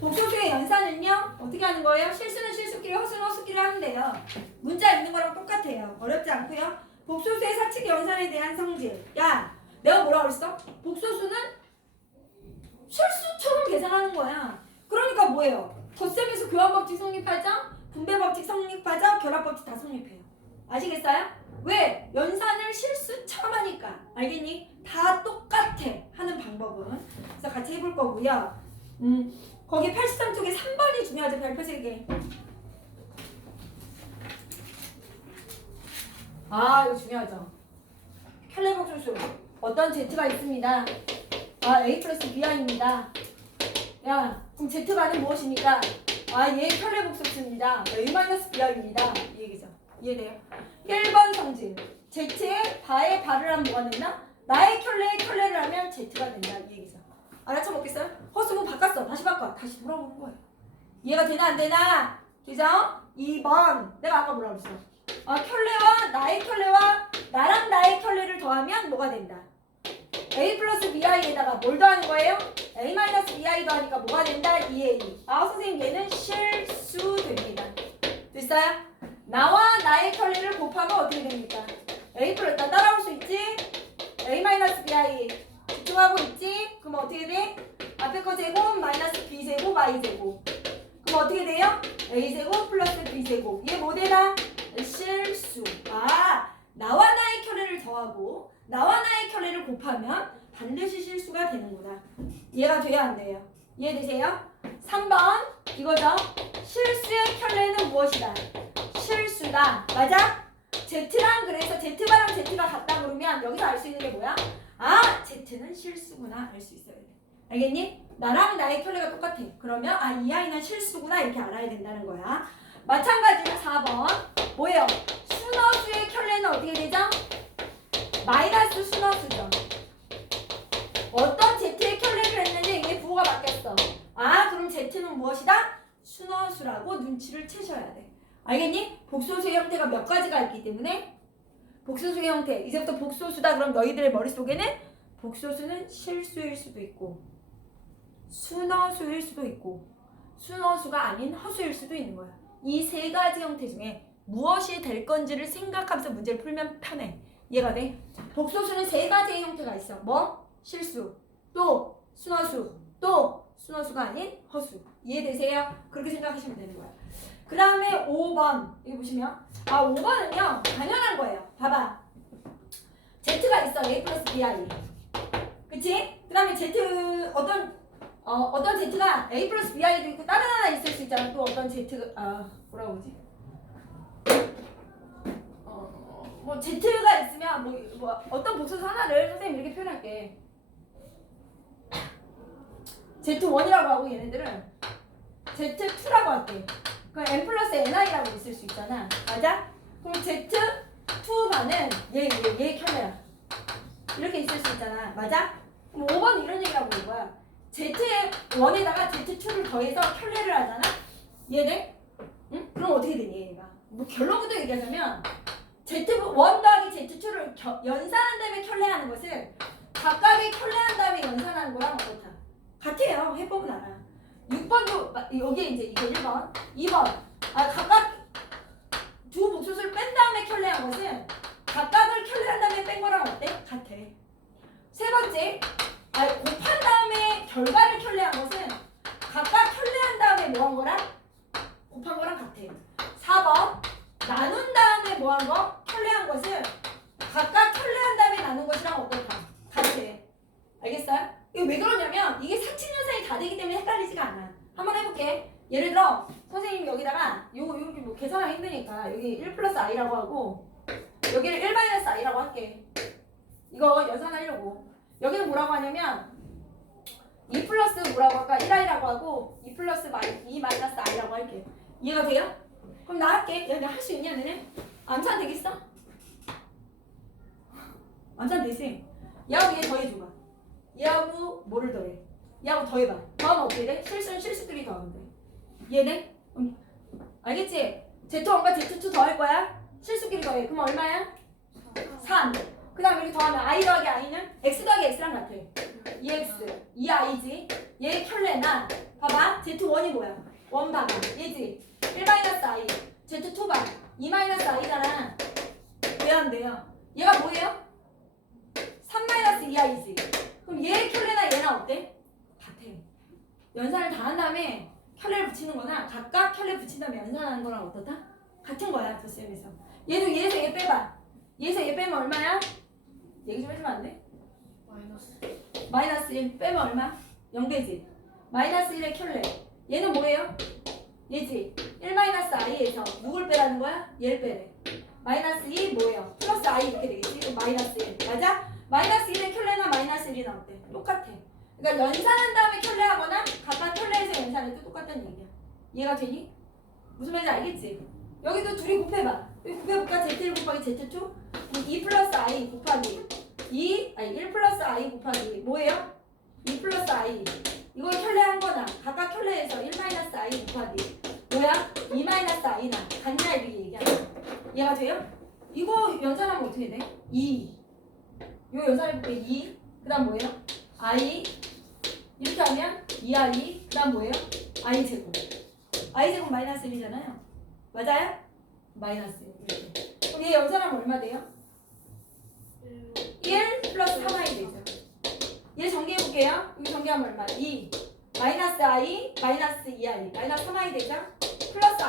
복소수의 연산은요? 어떻게 하는 거예요? 실수는 실수끼리, 허수는 허수끼리 하면 돼요. 문자 읽는 거랑 똑같아요. 어렵지 않고요. 복소수의 사칙 연산에 대한 성질. 야, 내가 뭐라 그랬어? 복소수는 실수처럼 계산하는 거야. 그러니까 뭐예요? 덧셈에서 교환법칙 성립하죠? 분배법칙 성립하죠? 결합법칙 다 성립해요. 아시겠어요? 왜? 연산을 실수처럼 하니까. 알겠니? 다 똑같아. 하는 방법은. 그래서 같이 해볼 거고요. 거기 83쪽에 3번이 중요하죠. 발표 3개. 아, 이거 중요하죠. 켈레복소수. 어떤 Z가 있습니다. 아, A 플러스 BI입니다. 야, 그럼 Z바는 무엇입니까? 아, 얘 켈레복소수입니다. A 마이너스 BI입니다. 이 얘기죠. 이해돼요? 1번 성질. Z의 바에 바를 하면 뭐가 된다? 나의 켤레에 켤레를 하면 Z가 된다. 이 얘기죠. 알아쳐 먹겠어요? 허수문 바꿨어. 다시 바꿔. 다시 돌아오는 거예요. 이해가 되나 안 되나? 그죠? 2번. 내가 아까 뭐라고 했어? 아, 켤레와 나의 켤레와 나랑 나의 켤레를 더하면 뭐가 된다? A 플러스 BI에다가 뭘 더하는 거예요? A 마이너스 BI 더하니까 뭐가 된다? 2A. 아, 선생님 얘는 실수됩니다. 됐어요? 나와 나의 켤레를 곱하면 어떻게 됩니까? A 플러스, 나 따라올 수 있지? A 마이너스 BI 집중하고 있지? 그럼 어떻게 돼? 앞에 거 제곱 마이너스 B제곱 I제곱. 그럼 어떻게 돼요? A제곱 플러스 B제곱. 이게 뭐 되나? 실수. 아, 나와 나의 켤레를 더하고 나와 나의 켤레를 곱하면 반드시 실수가 되는구나. 이해가 돼야 안 돼요? 이해되세요? 3번 이거죠? 실수의 켤레는 무엇이다? 실수다. 맞아? Z랑 그래서 Z바랑 Z가 같다 그러면 여기서 알 수 있는 게 뭐야? 아, Z는 실수구나 알 수 있어야 돼. 알겠니? 나랑 나의 켤레가 똑같아. 그러면 아, 이 아이는 실수구나 이렇게 알아야 된다는 거야. 마찬가지로 4번 뭐예요? 순허수의 켤레는 어떻게 되죠? 마이너스 순허수죠. 어떤 Z의 켤레를 했는데 이게 부호가 바뀌었어. 아, 그럼 Z는 무엇이다? 순허수라고 눈치를 채셔야 돼. 알겠니? 복소수의 형태가 몇 가지가 있기 때문에 복소수의 형태, 이제부터 복소수다 그럼 너희들의 머릿속에는 복소수는 실수일 수도 있고 순허수일 수도 있고 순허수가 아닌 허수일 수도 있는 거야. 이 세 가지 형태 중에 무엇이 될 건지를 생각하면서 문제를 풀면 편해. 이해가 돼? 복소수는 세 가지의 형태가 있어. 뭐? 실수, 또 순허수, 또 순허수가 아닌 허수. 이해되세요? 그렇게 생각하시면 되는 거야. 그 다음에 5번 여기 보시면 아, 5번은요 당연한 거예요. 봐봐. Z가 있어. A 플러스 BI. 그치? 그 다음에 Z 어떤 Z가 A 플러스 BI도 있고 다른 하나 있을 수 있잖아. 또 어떤 Z 뭐라고 그러지? 뭐 Z가 있으면 뭐 어떤 복소수 하나를 선생님 이렇게 표현할게. Z1이라고 하고 얘네들은 Z2라고 할게. 그럼 N 플러스 NI라고 있을 수 있잖아. 맞아? 그럼 Z2반은 얘 켤레야. 이렇게 있을 수 있잖아. 맞아? 그럼 5번 이런 얘기라고 하는 거야. Z1에다가 Z2를 더해서 켤레를 하잖아? 이해돼? 응? 그럼 어떻게 되니 얘가? 뭐 결론부터 얘기하자면 Z1 더하기 Z2를 연산한 다음에 켤레하는 것은 각각의 켤레한 다음에 연산하는 거랑 어떻다? 같아요. 해보면 알아. 6번도 여기에 이제 이거 1번 2번 각각 두 복소수를 뺀 다음에 켤레한 것은 각각을 켤레한 다음에 뺀 거랑 어때? 같아. 세 번째 곱한 다음에 결과를 켤레한 것은 각각 켤레한 다음에 뭐 한 거랑 곱한 거랑 같아. 4번 나눈 다음에 뭐 한 거? 켤레한 것은 각각 켤레한 다음에 나눈 것이랑 어떨까? 같아. 알겠어요? 이거 왜 그러냐면 이게 사칙연산이 다 되기 때문에 헷갈리지가 않아. 한번 해볼게. 예를 들어 선생님이 여기다가 여기 뭐 계산하기 힘드니까 여기 1 플러스 i라고 하고 여기를 1 마이너스 i라고 할게. 이거 연산하려고. 여기는 뭐라고 하냐면 2 플러스 뭐라고 할까? 1i라고 하고 2 플러스 2 마이너스 i라고 할게. 이해가 돼요? 그럼 나 할게. 야, 나 할 수 있냐 너네? 암산 되겠어? 완전되지? 얘하고 얘 더해줘봐. 얘하고 뭐를 더해? 얘하고 더해봐. 더하면 어떻게 돼? 실수는 실수끼리 더하면 돼. 얘네? 알겠지? Z1과 Z2 더할 거야? 실수끼리 더해. 그럼 얼마야? 3. 그 다음에 이렇게 더하면 I 더하기 I는 X 더하기 X랑 같아. 2X, 2I지. 얘 켤레나 봐봐. Z1이 뭐야? 1 봐봐. 얘지? 1-I. Z2 봐. 2-I잖아. 왜 안 돼요? 얘가 뭐예요? 3-2I지. 그럼 얘 켤레나 얘나 어때? 같아. 연산을 다 한 다음에 켤레를 붙이는 거나 각각 켤레 붙인 다음에 연산하는 거랑 어떻다? 같은 거야. 덧셈에서. 얘도 얘에서 얘 빼봐. 얘에서 얘 빼면 얼마야? 얘기 좀 해주면 안 돼? 마이너스 1 빼면 얼마? 0되지. 마이너스 1의 켤레. 얘는 뭐예요? 얘지. 1-I에서 누굴 빼라는 거야? 얘를 빼래. 마이너스 2 뭐예요? 플러스 I 이렇게 되겠지? 그럼 마이너스 1. 맞아? 마이너스 1의 켤레나 마이너스 1이 나올때 똑같아. 그러니까 연산한 다음에 켤레 하거나 각각 켤레에서 연산해도 똑같다는 얘기야. 이해가 되니? 무슨 말인지 알겠지? 여기도 둘이 곱해봐. 여기 곱해볼까? Z1 곱하기 Z2? 2 플러스 I 곱하기 1 플러스 I 곱하기 뭐예요? 2 플러스 I. 이걸 켤레 한 거나 각각 켤레에서 1-I 곱하기 뭐야? 2-I나 같냐 이렇게 얘기하는 거야. 이해가 돼요? 이거 연산하면 어떻게 돼? 2. 이거 연산해볼게. 2. 그 다음 뭐예요? I. 이렇게 하면 2I. 그 다음 뭐예요? I제곱. I제곱 마이너스 1이잖아요. 맞아요? 마이너스 1. 이렇게. 그럼 얘 연산하면 얼마 돼요? 1 플러스 3I 되죠. 얘 정리해볼게요. 여기 정리하면 얼마? 2. 마이너스 I, 마이너스 2I. 마이너스 3I 되죠? 플러스